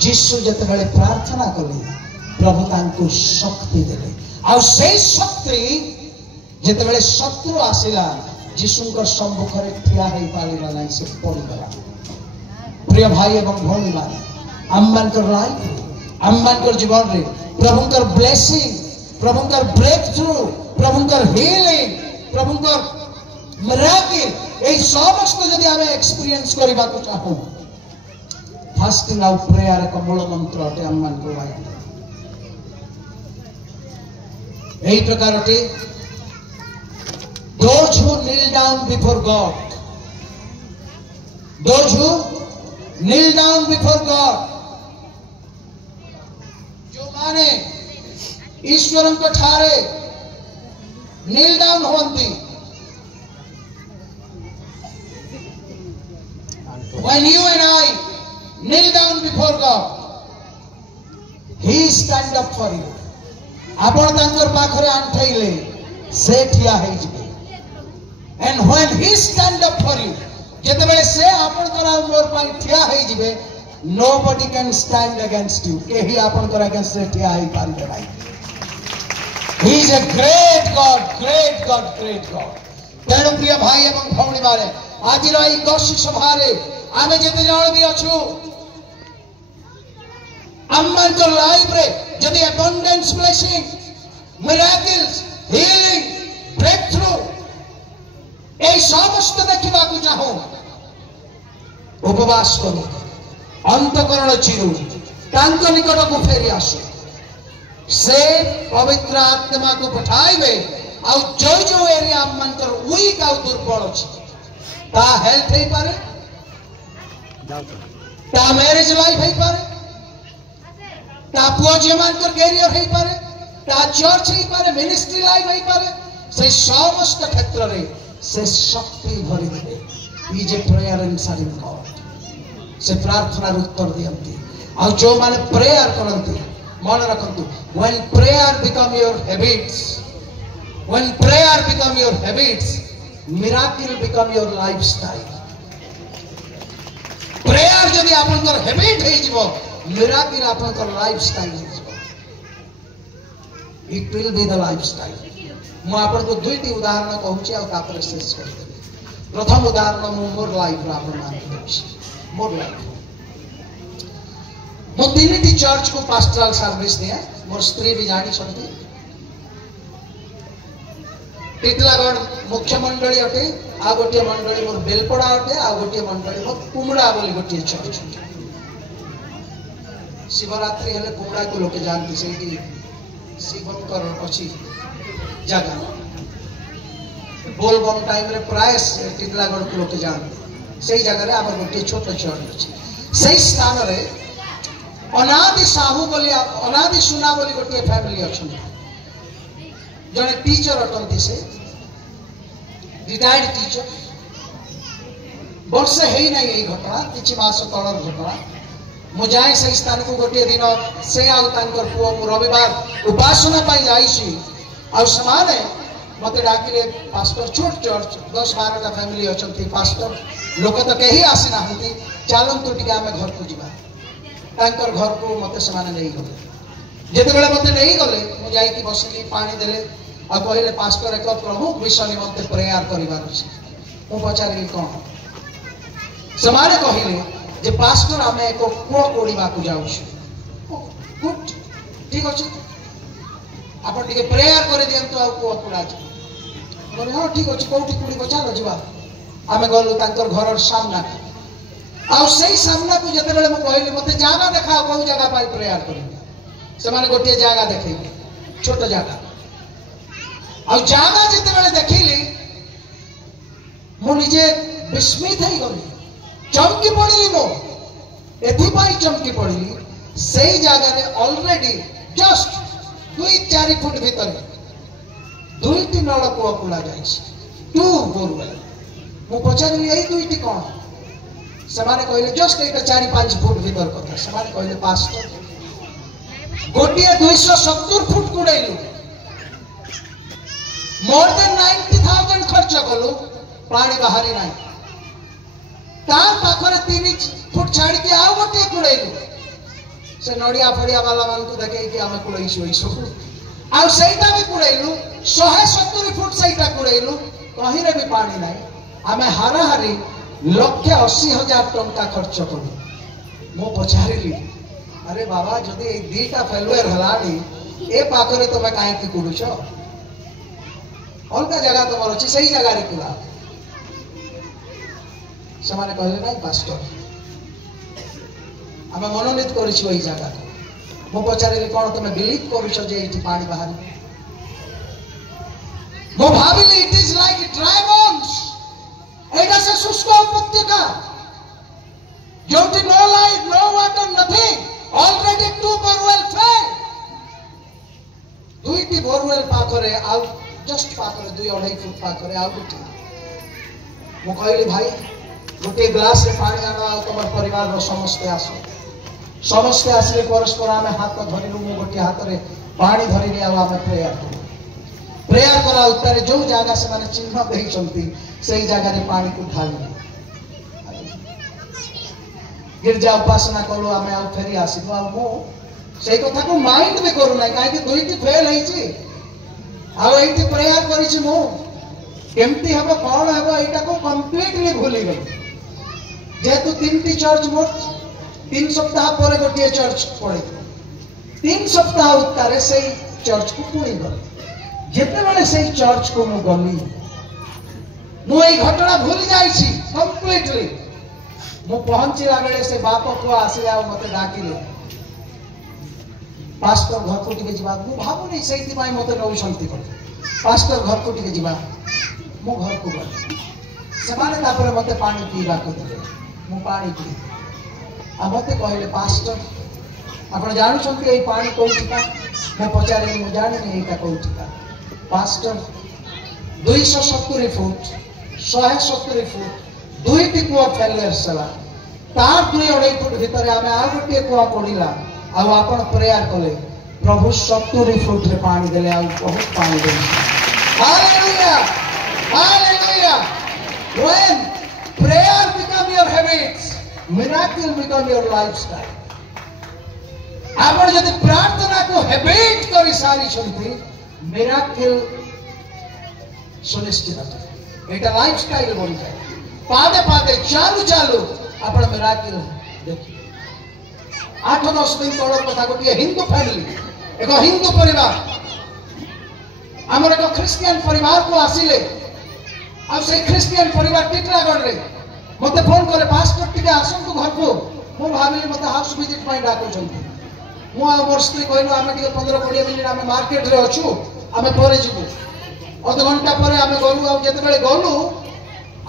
जीशु जते बेले प्रार्थना कले प्रभु तांको शक्ति देले आ से शक्ति जते बेले शत्रु आसिला जीशुंकर सम्मुख रे ठिया होई पालिला नै से पड़ी गला प्रिय भाई एवं भौणी माने आम्मानकर लाइफ आम्मानकर जीवन रे प्रभुंकर ब्लेसिंग प्रभुंकर ब्रेक थ्रू प्रभुंकर हीलिंग प्रभुंकर मिराकिल ए समस्त जदि आमे एक्सपीरियंस करबा को चाहू फास्टिंग आउ प्रेयर एक मूल मंत्र अटे आम्मान को लाइफ एही प्रकार अटे those who kneel down before God those who kneel down before God जो माने ईश्वरन को ठारे kneel down होंती when you and I kneel down before God he stand up for you आपण तांकर पाखरे आंठाइले से ठिया हेई जिवे and when he stand up for you जते बेले से आपण करा मोर पाई ठिया हेई जिवे nobody can stand against you केही आपण करा अगेंस्ट से ठिया हेई पारिबे नाही he is a great God तेणु प्रिय भाई एवं भौणी मारे आज रही गोष्ठी सभारे आमे जते जण भी अछु अम्मान तो लाइफ रे जदि abundance blessing miracles healing breakthrough ए समस्त देखिबा को चाहो उपवास करो अंतकरण चिरू तांको निकट को फेरी आसो से पवित्र आत्मा को पठाइबे आ जो एरिया अम्मान कर वीक आ दुर्बल अछि ता हेल्थ हे पारे ता मैरिज लाइफ हे पारे ता पुओ जीवन कर कैरियर हे पारे ता चर्च हे पारे मिनिस्ट्री लाइफ हे पारे से समस्त क्षेत्र रे से शक्ति भरी दे ई जे प्रेयर आंसरिंग गॉड से प्रार्थना उत्तर दियंती आ जो माने प्रेयर करंती मन रखंतु when prayer become your habits miracle become your lifestyle prayer जदि आपन कर हैबिट हे जिवो मिराकिल आपन कर लाइफस्टाइल हे जिवो it will be the lifestyle मु आपन को दुईटी उदाहरण कहूची आ तापर शेष कर देबे प्रथम उदाहरण मु मोर लाइफ रा आपन मान देबे मोर लाइफ मु तीनटी चर्च को पास्टरल सर्विस दिया मोर स्त्री भी जानी छथि टिटलागढ़ मुख्य मंडली अटे आ गोटे मंडली मोर बेलपड़ा अटे आ गोटे मंडली मोर कुमड़ा बोली गोटे चर्च शिवरात्रि हेले कुमड़ा को लोके जानती सेठी शिवंकर अछि जगह बोलबम टाइम रे प्राय टिटलागढ़ को लोके जानती सेही जगह रे हमर गोटे छोट चर्च अछि सेही स्थान रे अनादि साहू बोली अनादि सुना बोली गोटे फैमिली अछि जने टीचर अटंती से रिटायर्ड टीचर वर्ष है नहीं यही घटना किछि मास तलर घटना मु जाए से स्थान को गोटे दिन से आउ तांकर पुओ मु रविवार उपासना पाई जाईसी आ समाने मते डाकिले पास्टर छोट चर्च 10-12 टा फैमिली अछंती पास्टर लोक तो केही आसी नाहंती चालन तो टिका हमें घर को जिबा तांकर घर को मते समाने नहीं गले जेते बेले मते नहीं गले मु जाई कि बसिकी पानी देले आ कहले पास्टर एक प्रमुख विषय निमंते प्रेयर करिबार अछि मु पचारि कोन समाने कहिले जे पास्टर हमें को कोड़ीबा को जाउ गुड ठीक अछि आप प्रेयर कर दिंतु आ पुआ कुड़ा बोले हाँ ठीक अच्छे कौटी कुड़ी चलो जा आम गलु घर सामना आउ से सामना को जिते बड़े कहली मत जगह देखा कौ जगह पाई प्रेयर कर से गोटे जगह देखे छोट जगह आ जगह जिते बड़े देखिली मुझे विस्मित हो गली चमकी पड़ी मो एथपाई चमकी पड़ी से जगह ऑलरेडी जस्ट 2-4 फुट भीतर 2टी नलकूआ खोला जाए 2 बोरवेल मु पचारि यही 2टी कौन से कहले जस्ट एक 4-5 फुट भीतर कथा से कहले 5 गोटे 270 फुट कुड़ेलु मोर देन 90,000 खर्च कलु पानी बाहरी ना पाखरे 3 फुट छाड़ के आउ गोटे कुड़ेलु से नड़िया फड़िया वाला मान को देखे आम कुड़ईसु आउ सेटा भी कुड़ेलु 170 फुट सेटा कुड़ेलु कहीं भी पानी ना आम हाराहारी 1,80,000 टंका खर्च कलु मु पचारि अरे बाबा जदि 2टा फेलुएर हलानी ए पाखरे तुम कहीं कुड़ुच अलग जगह तुम अच्छी से जगह कुड़ा से कहले ना पास्टर आम मनोनीत कर जगह मु पचारि कौन तुम बिलीव कर पानी बाहर मु भाविली it is like dry bones एटा से शुष्क उपत्यका जोटी no light no water nothing already 2 borewell fail 2टी बोरवेल पाखरे आउ जस्ट पाखरे 2-2.5 फुट पाखरे आउ गोटे मु कहली भाई गोटे ग्लास रे पानी आना तुम परिवार रो समस्ते आसो समस्ते आसिले परस्पर आम हाथ धरलु मु गोटे हाथ में पानी धरली आम प्रेयर कला उत्तर जो जगह से चिन्ह देते से जगह पानी को ढाली गिरजा उपासना कलु आम आउ फेरी आसलु आ से कथा को माइंड भी करूना कहीं 2टी फेल होती प्रेयर करमती हम कौन हम यहाँ को कम्प्लीटली भूली गली जेहेतु 3टी चर्च मोर 3 सप्ताह पर गोटे चर्च पड़े 3 सप्ताह उत्तर से चर्च को पुणी गली जिते बड़े से चर्च को मु गली मुझे घटना भूली जाइए कम्प्लीटली मु पहुंचला बेले से बाप पुआ आसिले आ मते डाकिले पास्टर घर को टिके जिबा मु भाबुनी सेति पाई मते नउसंती कर पास्टर घर को टिके जिबा मु घर को गली समाने तापर मते पानी पीबा को दिले मु पानी पी आ मते कहले पास्टर आपण जानु छंती ए पानी कोठिका मु पचारे मु जानि नै एटा कोठिका पास्टर 270 फुट 170 फुट 2टी कुआ फेलुएर सला तार 2-2.5 फुट भीतर आम आ गोटे कुआ पड़ा आपण प्रेयर कले प्रभु 70 फुट रे पानी देले आ बहुत पानी देले hallelujah hallelujah when prayer become your habits miracle become your lifestyle आपण यदि प्रार्थना को हैबिट करी सारी छंती मिराकल सुनिश्चित एटा लाइफस्टाइल बन जाए पादे पादे चालू चालू आपण मिराकल देखिए 8-10 दिन तौर कथा गोटे हिंदू फैमिली एक हिंदू परिवार आमर एक ख्रिस्टियन परिवार को आसिले आ से ख्रिस्टियन परिवार टिटलागढ़ रे मते फोन करे पास्टर टिके आसंतु घर को मु भाबिली मते हाउस विजिट पई डाको छंती मु आ मोर स्त्री कहलो आमे टिके 15-20 मिनिट आमे मार्केट रे अछु आमे परे जिबु अध घंटा परे आमे गलु आ जते बेले गलु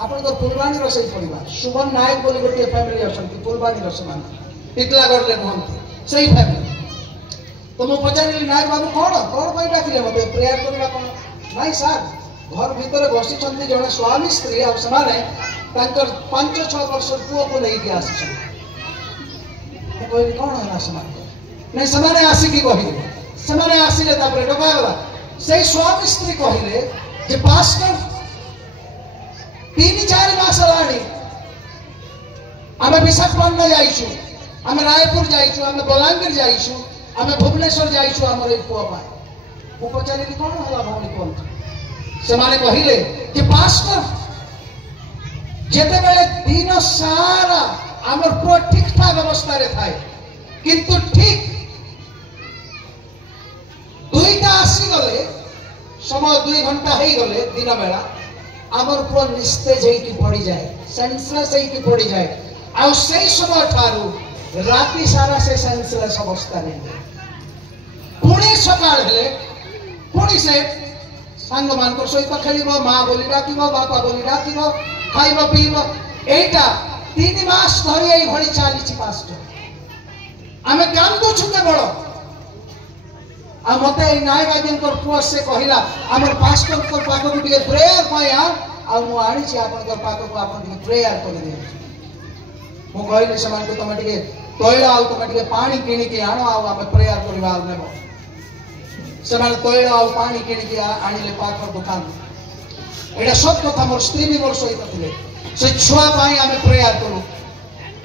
आपण तो फुलवाणी रो सही परिवार सुमन नायक बोली गोटे फैमिली अछंती फुलवाणी रो समान टिटलागढ़ रे नहंती सही फैमिली तो मु पचारिली नायक बाबू कोन पई डाकिले मते प्रेयर करबा कोन नाइ सर घर भीतर बसी छंती जने स्वामी स्त्री आ समाने तांकर 5-6 वर्ष पुओ को लेके आसी कोई कौन है समाने नहीं समाने आसी की कहिले समाने आसीले तापर डका गला से स्वामी स्त्री कहिले जे पास्टर 3-4 मास लाणी आमे विशाखापट्टनम जाइछु आमे रायपुर जाइछु आमे बलांगीर जाइछु आमे भुवनेश्वर जाइछु हमर ए पुओ पाए मु पचारिली कौन होला भौणी कोन से माने कहिले कि पास्टर जेते बेले दिन सारा हमर पुओ ठीक ठाक अवस्था रे थाए किंतु ठीक 2टा आसी गले समय 2 घंटा हो गले दिन बेला आमर पुआ निस्तेज होइकी पड़ी जाए सेंसलेस होइकी पड़ी जाए आ से समय ठारू राति सारा से सेंसलेस अवस्था नहीं पुणी सकाळ हेले पुणी से सांग मान सहित खेल माँ बोली डाक बापा बोली डाक खाइब पीब एटा 3 मास धरी एई भली चली पास्टर आमे कांदुछु केवल आ मते नायक पुआ से कहला आमर पास्टर को पाक को टिके प्रेयर पाया आ मु आनी छी आपन को पाक को आपन टिके प्रेयर कर दे मु कहले समान को तमे टिके तैल आ तमे टिके पानी किनी के आनो आ आमे प्रेयर करबा नेबो समान तैल आ पानी किनी के आनिले पाक दुकान एटा सब कथा मोर स्त्री भी मोर सहित थिले से छुआ पाई आमे प्रेयर करू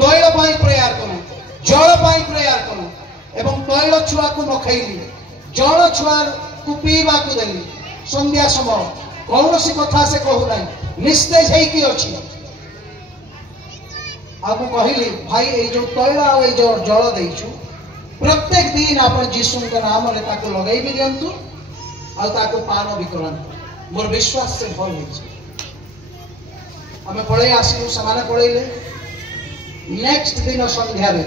तैल पाई प्रेयर करू जल पाई प्रेयर करू एवं तैल छुआ को मखैली जल छुआ को पीवा को देली संध्या समय कौन सी कथा से कहू नहीं निस्तेज है कि अछि आपको कहली भाई ए जो तैल आ ए जो जल देइछु प्रत्येक दिन आपण जीसु के नाम रे ताको लगाई भी दियंतु आ ताको पान भी करन मोर विश्वास से भल है हमें पळे आसिलु समान पळेले नेक्स्ट दिन संध्या रे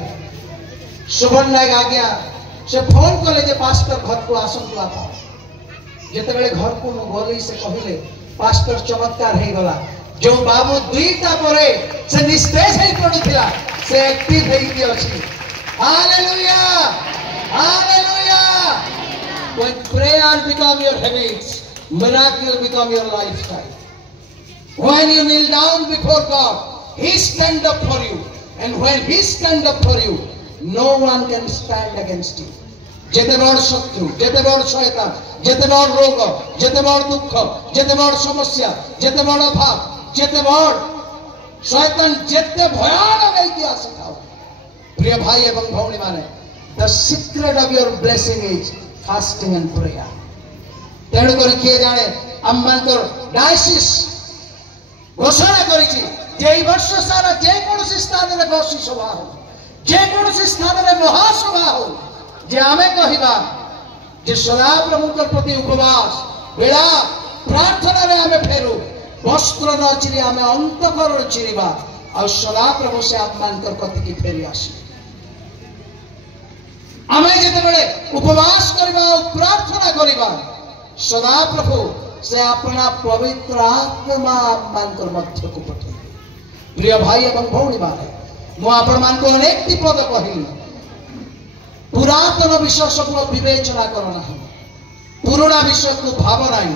सुबह नाग आज्ञा से फोन कले जे पास्टर घर को आसंतु आप जेते बेले घर को गली से कहले पास्टर चमत्कार हे गला जो बाबू दुईटा परे से निस्तेज हे पडुथिला से एक्टिव हे कि अछि hallelujah hallelujah when prayer become your habits miracle become your lifestyle when you kneel down before God he stand up for you and when he stand up for you no one can stand against you जेते बड़ शत्रु जेते बड़ शैतान जेते बड़ रोग जेते बड़ दुख जेते बड़ समस्या जेते बड़ अभाव जेते बड़ शैतान जेते भयानक इतिहास था प्रिय भाई एवं भौणी माने the secret of your blessing is fasting and prayer तेणु कर किए जाने आममानकर डायसिस घोषणा करिछि जे এই वर्ष सारा जे कोनोसी स्थान रे गोष्ठी सभा हो जे कोनोसी स्थान रे महासभा हो जे आमे कहिबा जे सदा प्रभु के प्रति उपवास बेला प्रार्थना रे आमे फेरु वस्त्र न चिरी आमे अंतकर चिरीबा और सदा प्रभु से अपमान कर कति की फेरी आसी आमे जेते बेले उपवास करबा और प्रार्थना करबा सदा प्रभु से अपना पवित्र आत्मा अपमान कर मध्य को पठे प्रिय भाई एवं भौणी माने मु आपण मान को अनेक पद कहिली पुरातन विषय सब विवेचना कर ना पुराना विषय को भाव नहीं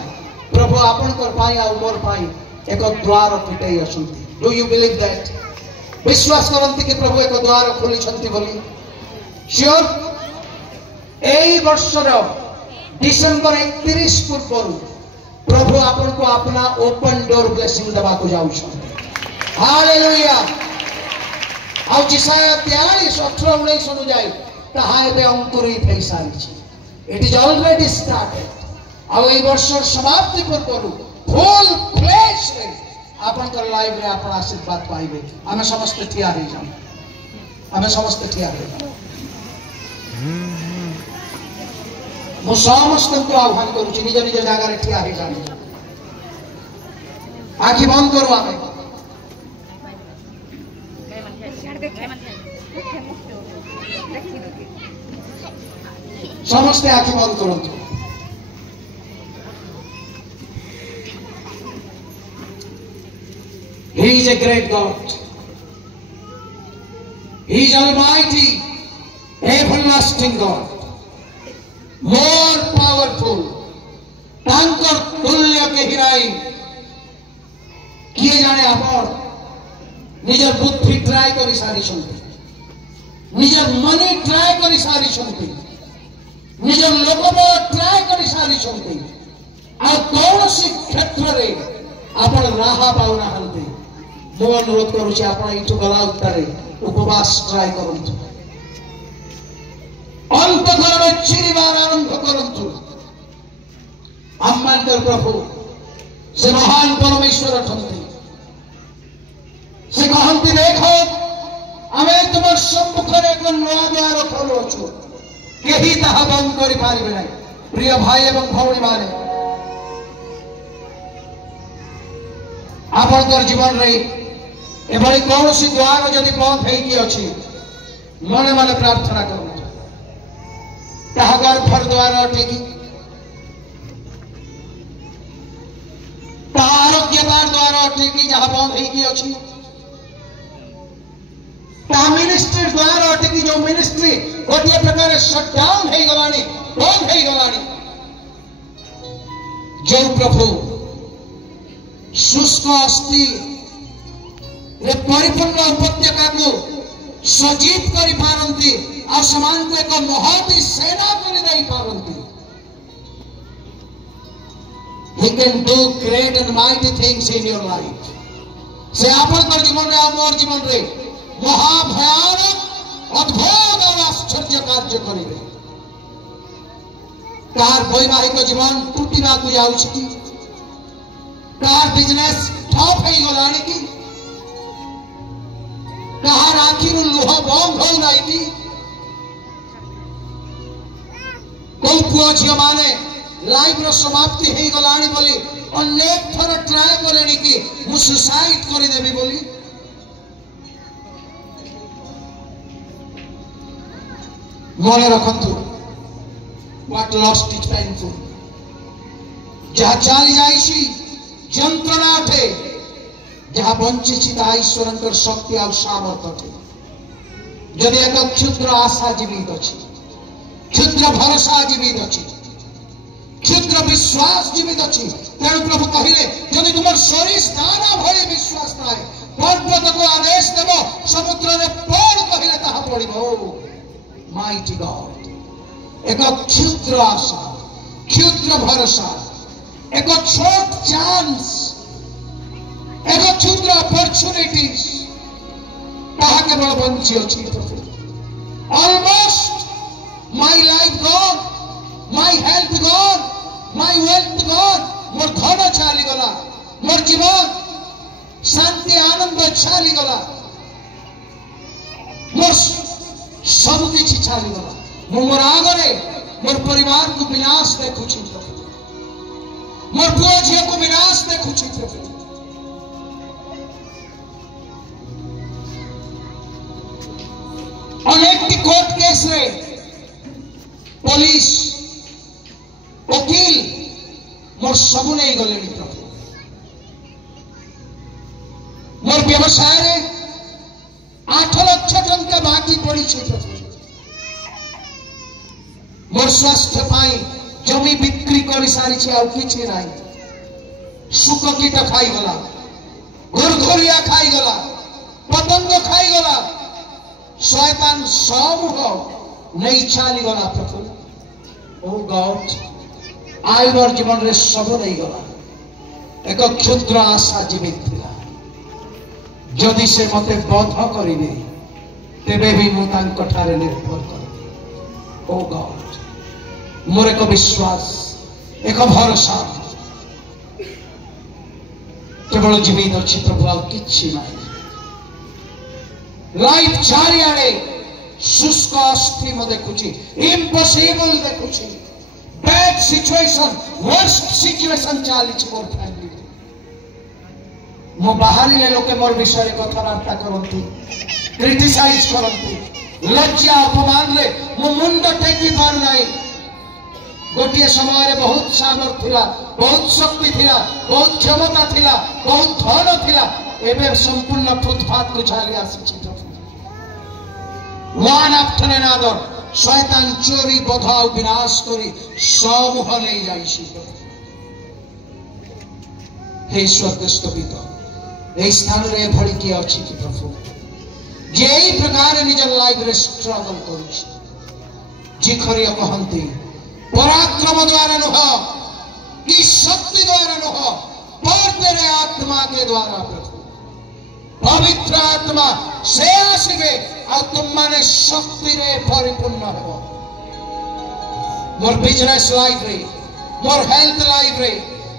प्रभु आपण कर पाई आ मोर पाई एक द्वार पिटई असंती डू यू बिलीव दैट विश्वास करंती कि प्रभु एक द्वार खोली छंती बोली श्योर एई वर्ष रो डिसेंबर 31 पूर्व प्रभु आपण को अपना ओपन डोर ब्लेसिंग देबा को जाउ छंती हालेलुया आ जिसाया 43 18 19 नु जाई ताहा एबे अंकुरित हे सारी इट इज ऑलरेडी स्टार्टेड आ एई वर्ष समाप्ति पूर्व फुल फ्लेश रे आपन कर लाइव रे आपन आशीर्वाद पाइबे हमें समस्त ठिया हे जाम हमें समस्त ठिया हे जाम मु समस्त को आह्वान करू छी निज निज जागा रे ठिया हे जाम आखि बंद करू आमे समस्ते आखि बंद करंतु He is a great God. He is almighty, everlasting God, more powerful. तांकर तुल्य के हिराई किए जाने आपण निजर बुद्धि ट्राई करी सारी छंती निजर मनी ट्राई करी सारी छंती निजर लोकबल ट्राई करी सारी छंती आ कौनसी क्षेत्र रे आपण राहा पाउना हंती मु अनुरोध करू छी आपण इठु गला उत्तरे उपवास ट्राई करंतु अंतःकरण में चिरिबार आरंभ करंतु आम्मानकर प्रभु से महान परमेश्वर अटंती से कहंती देखो आमे तुम सम्मुख रे एक नया द्वार खोलुछु केही ताहा बंद करि पारिबे नै प्रिय भाई एवं भौणी माने आपणकर जीवन रे एभली कौन सी द्वार जदि बंद होगी अच्छी मने मने प्रार्थना करूँ गर्भर द्वार अटे कि आरोग्य द्वार अटे कि जहाँ बंद होगी अच्छी मिनिस्ट्री द्वार अटे कि जो मिनिस्ट्री गोटे प्रकार शटडाउन हो गलानी बंद हो गलानी जो प्रभु शुष्क अस्थि परिपूर्ण उपत्यका को सजीव कर पारती और समान को एक महती सेना कर दे पारती He can do great and mighty things in your life. से आपन जीवन रे मोर जीवन रे महाभयानक अद्भुत और आश्चर्य कार्य करिवे कार वैवाहिक जीवन टूटिबा को जाउछि कि कार बिजनेस ठप हो गलानी कि कहार आखिर लुह बंद हो नाई कि कोई पुओ झियो माने लाइफ रो समाप्ति हो गलानी बोली अनेक थर ट्राए करेनी कि मु सुसाइड कर देबी बोली मने रखंतु व्हाट लॉस्ट इज पेनफुल जहाँ चली जाइसी जंत्रणा अटे जहाँ बंची ईश्वर शक्ति और सामर्थ्य जदि एक क्षुद्र आशा जीवित अच्छी क्षुद्र भरोसा जीवित अच्छी क्षुद्र विश्वास जीवित अच्छी तेणु प्रभु कहले जदि तुम शरीर दाना भली विश्वास थाए पर्वत को आदेश देव समुद्र रे पड़ कहले ताहा पड़िबो माइटी गॉड एक क्षुद्र आशा क्षुद्र भरोसा एक छोट चांस एक क्षुद्र अपॉर्चुनिटीज ताहा केवल बंची अच्छी प्रभु almost my life gone my health gone my wealth gone मोर धन छाली गला मोर जीवन शांति आनंद छाली गला मोर सब किछि छाली गला मोर आगरे मोर परिवार को विनाश देखुछि मोर पुओ झियो को विनाश देखुछि प्रभु अनेक कोर्ट केस रे पुलिस वकील मोर सबु नहीं गले प्रभु मोर व्यवसाय रे 8 लाख टंका बाकी पड़ी प्रभु मोर स्वास्थ्य पाई जमी बिक्री कर सारी आ किछि नहीं सुख कीट खाई गला घुरघुरिया खाई गला पतंग खाई गला शैतान सब नहीं चली गला प्रभु ओ गॉड आईवर जीवन रे सब नहीं गला एक क्षुद्र आशा जीवित थिला जदि से मते बध करिवे तेबे भी मु तांको ठारे निर्भर कर ओ गॉड मोर एक विश्वास एक भरोसा केवल जीवित अच्छी प्रभु आ किछि नाही लाइफ चारिआडे शुष्क अस्थि मु देखुछि इम्पॉसिबल देखुछि बैड सिचुएशन वर्स्ट सिचुएशन चली मोर फैमिली मो बाहर लोके मोर विषय कथबार्ता करती क्रिटिसाइज करती लज्जा अपमान रे मो मुंड टेकी पार नहीं गोटे समय रे बहुत सामर्थ्य थिला बहुत शक्ति थिला बहुत क्षमता थिला बहुत धन थिला एबे संपूर्ण फुटपाथ को छाली आसी वन आफ्टर अनदर शैतान चोरी बधा विनाश करी समूह नहीं जाइछि हे स्वर्गस्थ पिता ए स्थान रे भली के अछि कि प्रभु जे एई प्रकार निज लाइफ रे स्ट्रगल करूछि जिखरी कहंती पराक्रम द्वारा नुह कि शक्ति द्वारा नुह पर तेरे आत्मा के द्वारा प्रभु पवित्र आत्मा से आसबे और तुम माने शक्ति रे परिपूर्ण हो मोर बिजनेस लाइफ रे मोर हेल्थ लाइफ रे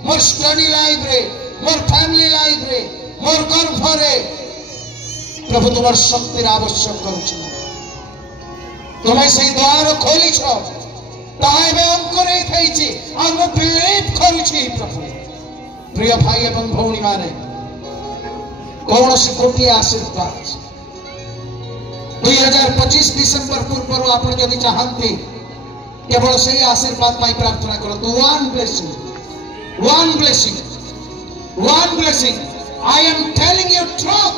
मोर स्टडी लाइफ रे मोर फैमिली लाइफ रे मोर गर्भ रे प्रभु तुम्हार शक्ति आवश्यक करूछ तुम्हें से द्वार खोली छ ताहा एबे अंकुरित होइछि आ मु बिलीव करूछि प्रभु। प्रिय भाई एवं भौणी माने कौन से गोटे आशीर्वाद 2025 डिसेंबर पूर्व आप जदि चाहती केवल से आशीर्वाद पाई प्रार्थना करतु। One blessing I am telling you truth,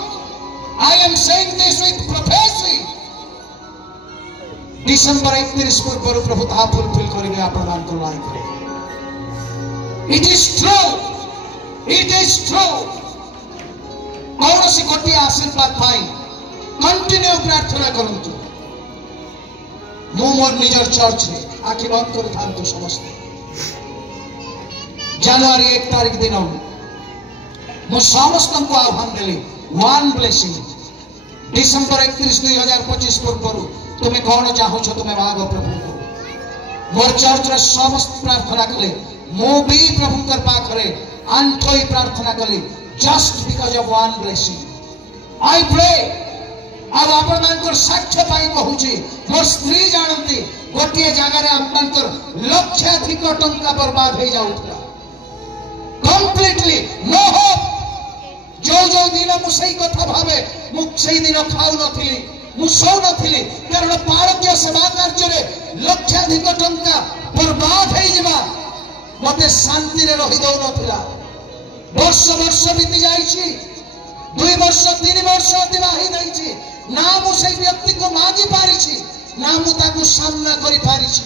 I am saying this with prophecy. December 31 पूर्व प्रभु ताहा फुलफिल करेंगे आपण मानकर लाइफ रे। It is true, it is true. कौन से गोटे आशीर्वाद पाई कंटिन्यू प्रार्थना करंतु। मु मोर निजर चर्च रे आखि बंद कर थांतु समस्त जनवरी 1 तारीख दिन मु समस्त को आह्वान देली वन ब्लेसिंग। डिसेंबर 31 2025 पूर्व तुम्हें कौन चाहो तुम्हें मांग प्रभु को। मोर चर्च रे समस्त प्रार्थना कले मु भी प्रभु कर पाखरे अंतोई प्रार्थना कली just because of one blessing. I pray अब आपनकर साक्ष्य पाई कहूची मोर स्त्री जानती गोटे जगह आपनकर लक्षाधिक टंका बर्बाद हो जाउतला कंप्लीटली नो होप। जो जो दिन मुझे कथा भावे मुझे दिन खाऊ नथिली मु सौ नथिली कारण पारज्य सेवा कार्य रे लक्षाधिक टंका बर्बाद हो जिबा मते शांति रे रहि दउ नथिला। वर्ष वर्ष बीती जाइछि, 2 वर्ष 3 वर्ष अतिबाही दैछि ना मु से व्यक्ति को मागी पारिछि ना मु ताकू सामना करि पारिछि।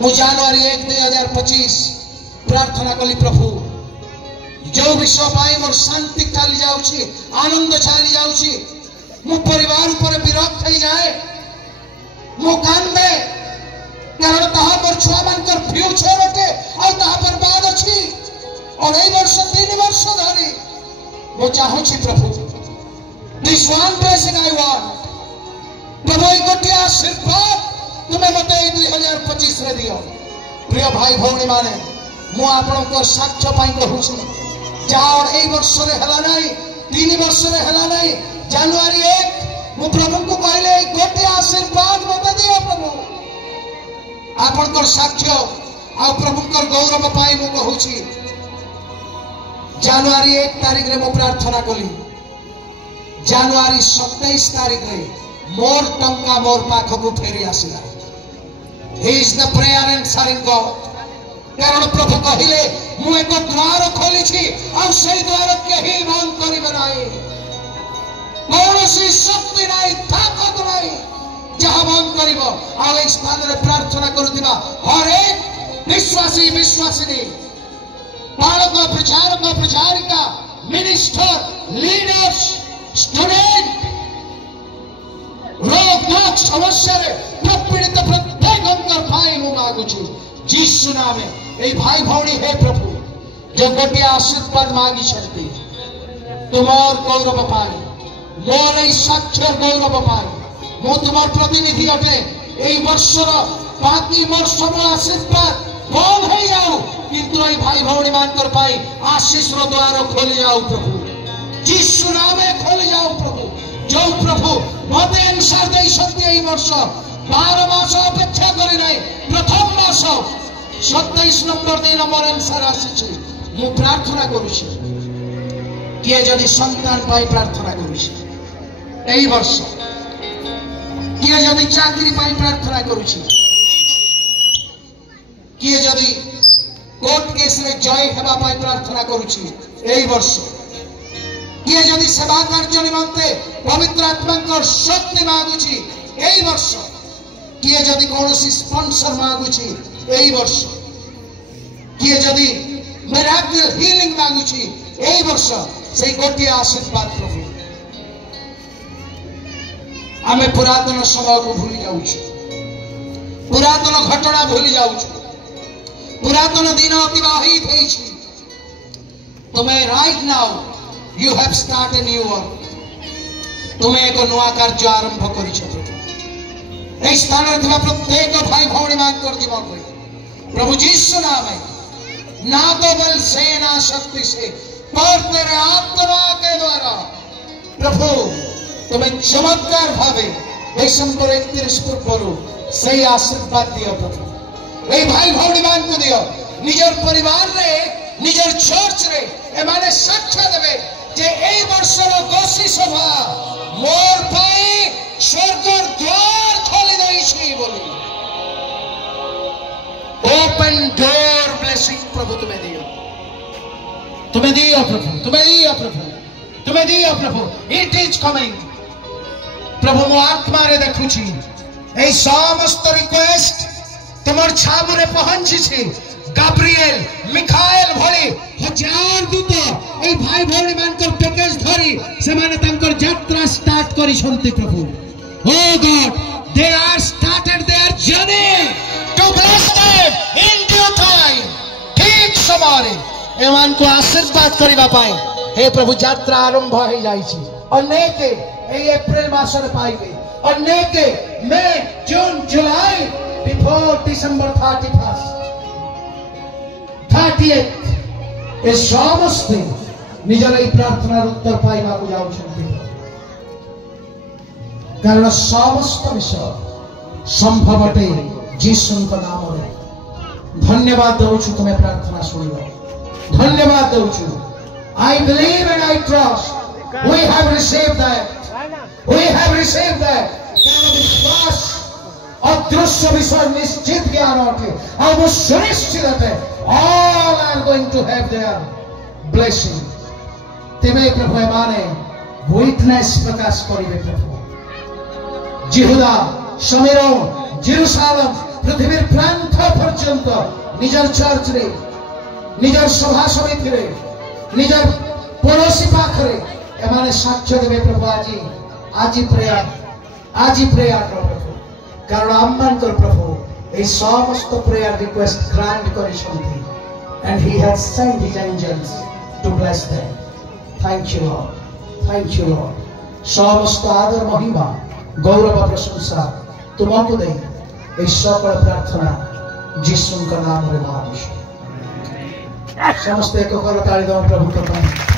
मु जनवरी 1 2025 प्रार्थना कली प्रभु जो विषय पाई मोर शांति चली जाउछि, आनंद चली जाउछि, मु परिवार पर विरक्त हो जाए, मु कांदे कारण ताहा पर छुआ मानकर फ्यूचर अटे आ ताहा बर्बाद अछि। 2 वर्ष 3 वर्ष धरि मु चाहूछि प्रभु this one blessing I want. प्रभु गोटे आशीर्वाद तुम्हें मते 2025 रे दियो। प्रिय भाई भौणी माने मु आपनकर साक्ष्य पाई कहूछि जाओ 1 वर्ष रे हला नहीं 3 वर्ष रे हला नहीं जनवरी 1 मु प्रभु को कहले गोटे आशीर्वाद मते दियो प्रभु। आपनकर साक्ष्य आ प्रभुकर गौरव पाई मु कहूछि जनवरी 1 तारीख रे मु प्रार्थना कली जनवरी 27 तारीख रे मोर टंका मोर पाख को फेरी आसिला। He is the prayer answering god. कारण प्रभु कहले मु एक द्वार खोली छी आ से द्वार केही बंद करिबे नाही। कौनसी शक्ति नाही ताकत नाही जहां बंद करिवो। आ ए स्थान रे प्रार्थना करूतिबा हर एक विश्वासी विश्वासिनी बालक प्रचारक प्रचारिका मिनिस्टर लीडर्स स्टूडेंट रोग दुख समस्या रे पीड़ित प्रत्येक अंतर भाई मु मागुछु यीशु नाम ए भाई भौणी हे प्रभु जो गोटे आशीर्वाद मागी छथि तुमर गौरव पाए मोर ए साक्ष्य गौरव पाए मु तुमर प्रतिनिधि अटे। ए वर्षर बाकी मोर सब आशीर्वाद बंद हो जाऊ किंतु ए भाई भौणी मानकर पाई आशीष रो द्वार खोल जाऊ प्रभु यीशु नाम ए खोल जाऊ प्रभु। जो प्रभु मते अनुसार दे सत्य ए वर्ष 12 मास अपेक्षा करि नै प्रथम मास 27 नंबर दिन मोर आंसर आसी मु प्रार्थना करूछि किए जदि संतान पाई प्रार्थना करूछि एई वर्ष किए जदि चाकरी पाई प्रार्थना करूछि किए जदि कोर्ट केस रे जय हेबा पाई प्रार्थना करूछि एई वर्ष किए जदि सेवा कार्य निमंते पवित्र आत्मा शक्ति मागुछि एई वर्ष किए जदि कौनसी स्पॉन्सर मागुछि एई वर्ष किए जदि मिराकल हीलिंग मागुछि एई वर्ष से गोटे आशीर्वाद प्रभु। आमे पुरातन समय को भूली जाउछु, पुरातन घटना भूली जाउछु, पुरातन दिन अतिबाहित होइछि। तुम्हें right now you have start a new work. तुम्हें एक नया कार्य आरंभ करिछ ए स्थान रे थिबा प्रत्येक भाई भौणी मान कर जीवन रे प्रभु यीशु नाम है ना तो बल से ना शक्ति से पर तेरे आत्मा के द्वारा प्रभु तुम्हें चमत्कार भावे डिसेंबर 31 पूर्व से आशीर्वाद दियो प्रभु ए भाई भौणी मान को दियो निजर परिवार रे निजर चर्च रे एमाने साक्ष्य देबे जे एई वर्षर गोसी सभा मोर पाई स्वर्गर द्वार खोली देइछि बोली ओपन डोर ब्लेसिंग प्रभु तुम्हें दियो प्रभु तुम्हें दियो प्रभु इट इज कमिंग प्रभु मो आत्मा रे देखुछि ए समस्त रिक्वेस्ट तुमर छाबु रे पहुंची छी गाब्रिएल मिखाएल भली हजार दूत ए भाई भौणी मानकर पैकेज धरी से माने तांकर यात्रा स्टार्ट करी छंती प्रभु oh god they are started their journey to bless them in due time ठीक समय एमान को आशीर्वाद करिबा पाए हे प्रभु यात्रा आरंभ हो जाई छी अनेक ए अप्रैल मास रे पाइबे अनेक मई जून जुलाई बिफोर डिसेंबर 31st 38 ए समस्त निजर ए प्रार्थना उत्तर पाइबा को जाउ छथि कारण समस्त विषय संभव अटे जीसुन का नाम रे धन्यवाद दउछु तुम्हें प्रार्थना सुनिबा धन्यवाद दउछु I believe and I trust we have received that कारण विश्वास अदृश्य विषय निश्चित ज्ञान अटे और वो सुनिश्चित है all are going to have their blessing तेमे प्रभु माने विटनेस प्रकाश करिवे प्रभु जिहुदा शमीरोन जेरूशलेम पृथ्वीर प्रांत पर्यंत निजर चर्च रे निजर सभा समिति रे निजर पड़ोसी पाखरे एमाने साक्ष्य देवे प्रभु आज प्रेयर प्रभु कारण आम्मानकर प्रभु ए समस्त प्रेयर रिक्वेस्ट ग्रांट करिसंती and he has sent his angels to bless them. Thank you Lord समस्त आदर महिमा गौरव प्रशंसा तुमको दे ए सकल प्रार्थना यीशु का नाम रे मांगुछु समस्त एक कर ताली दो प्रभु को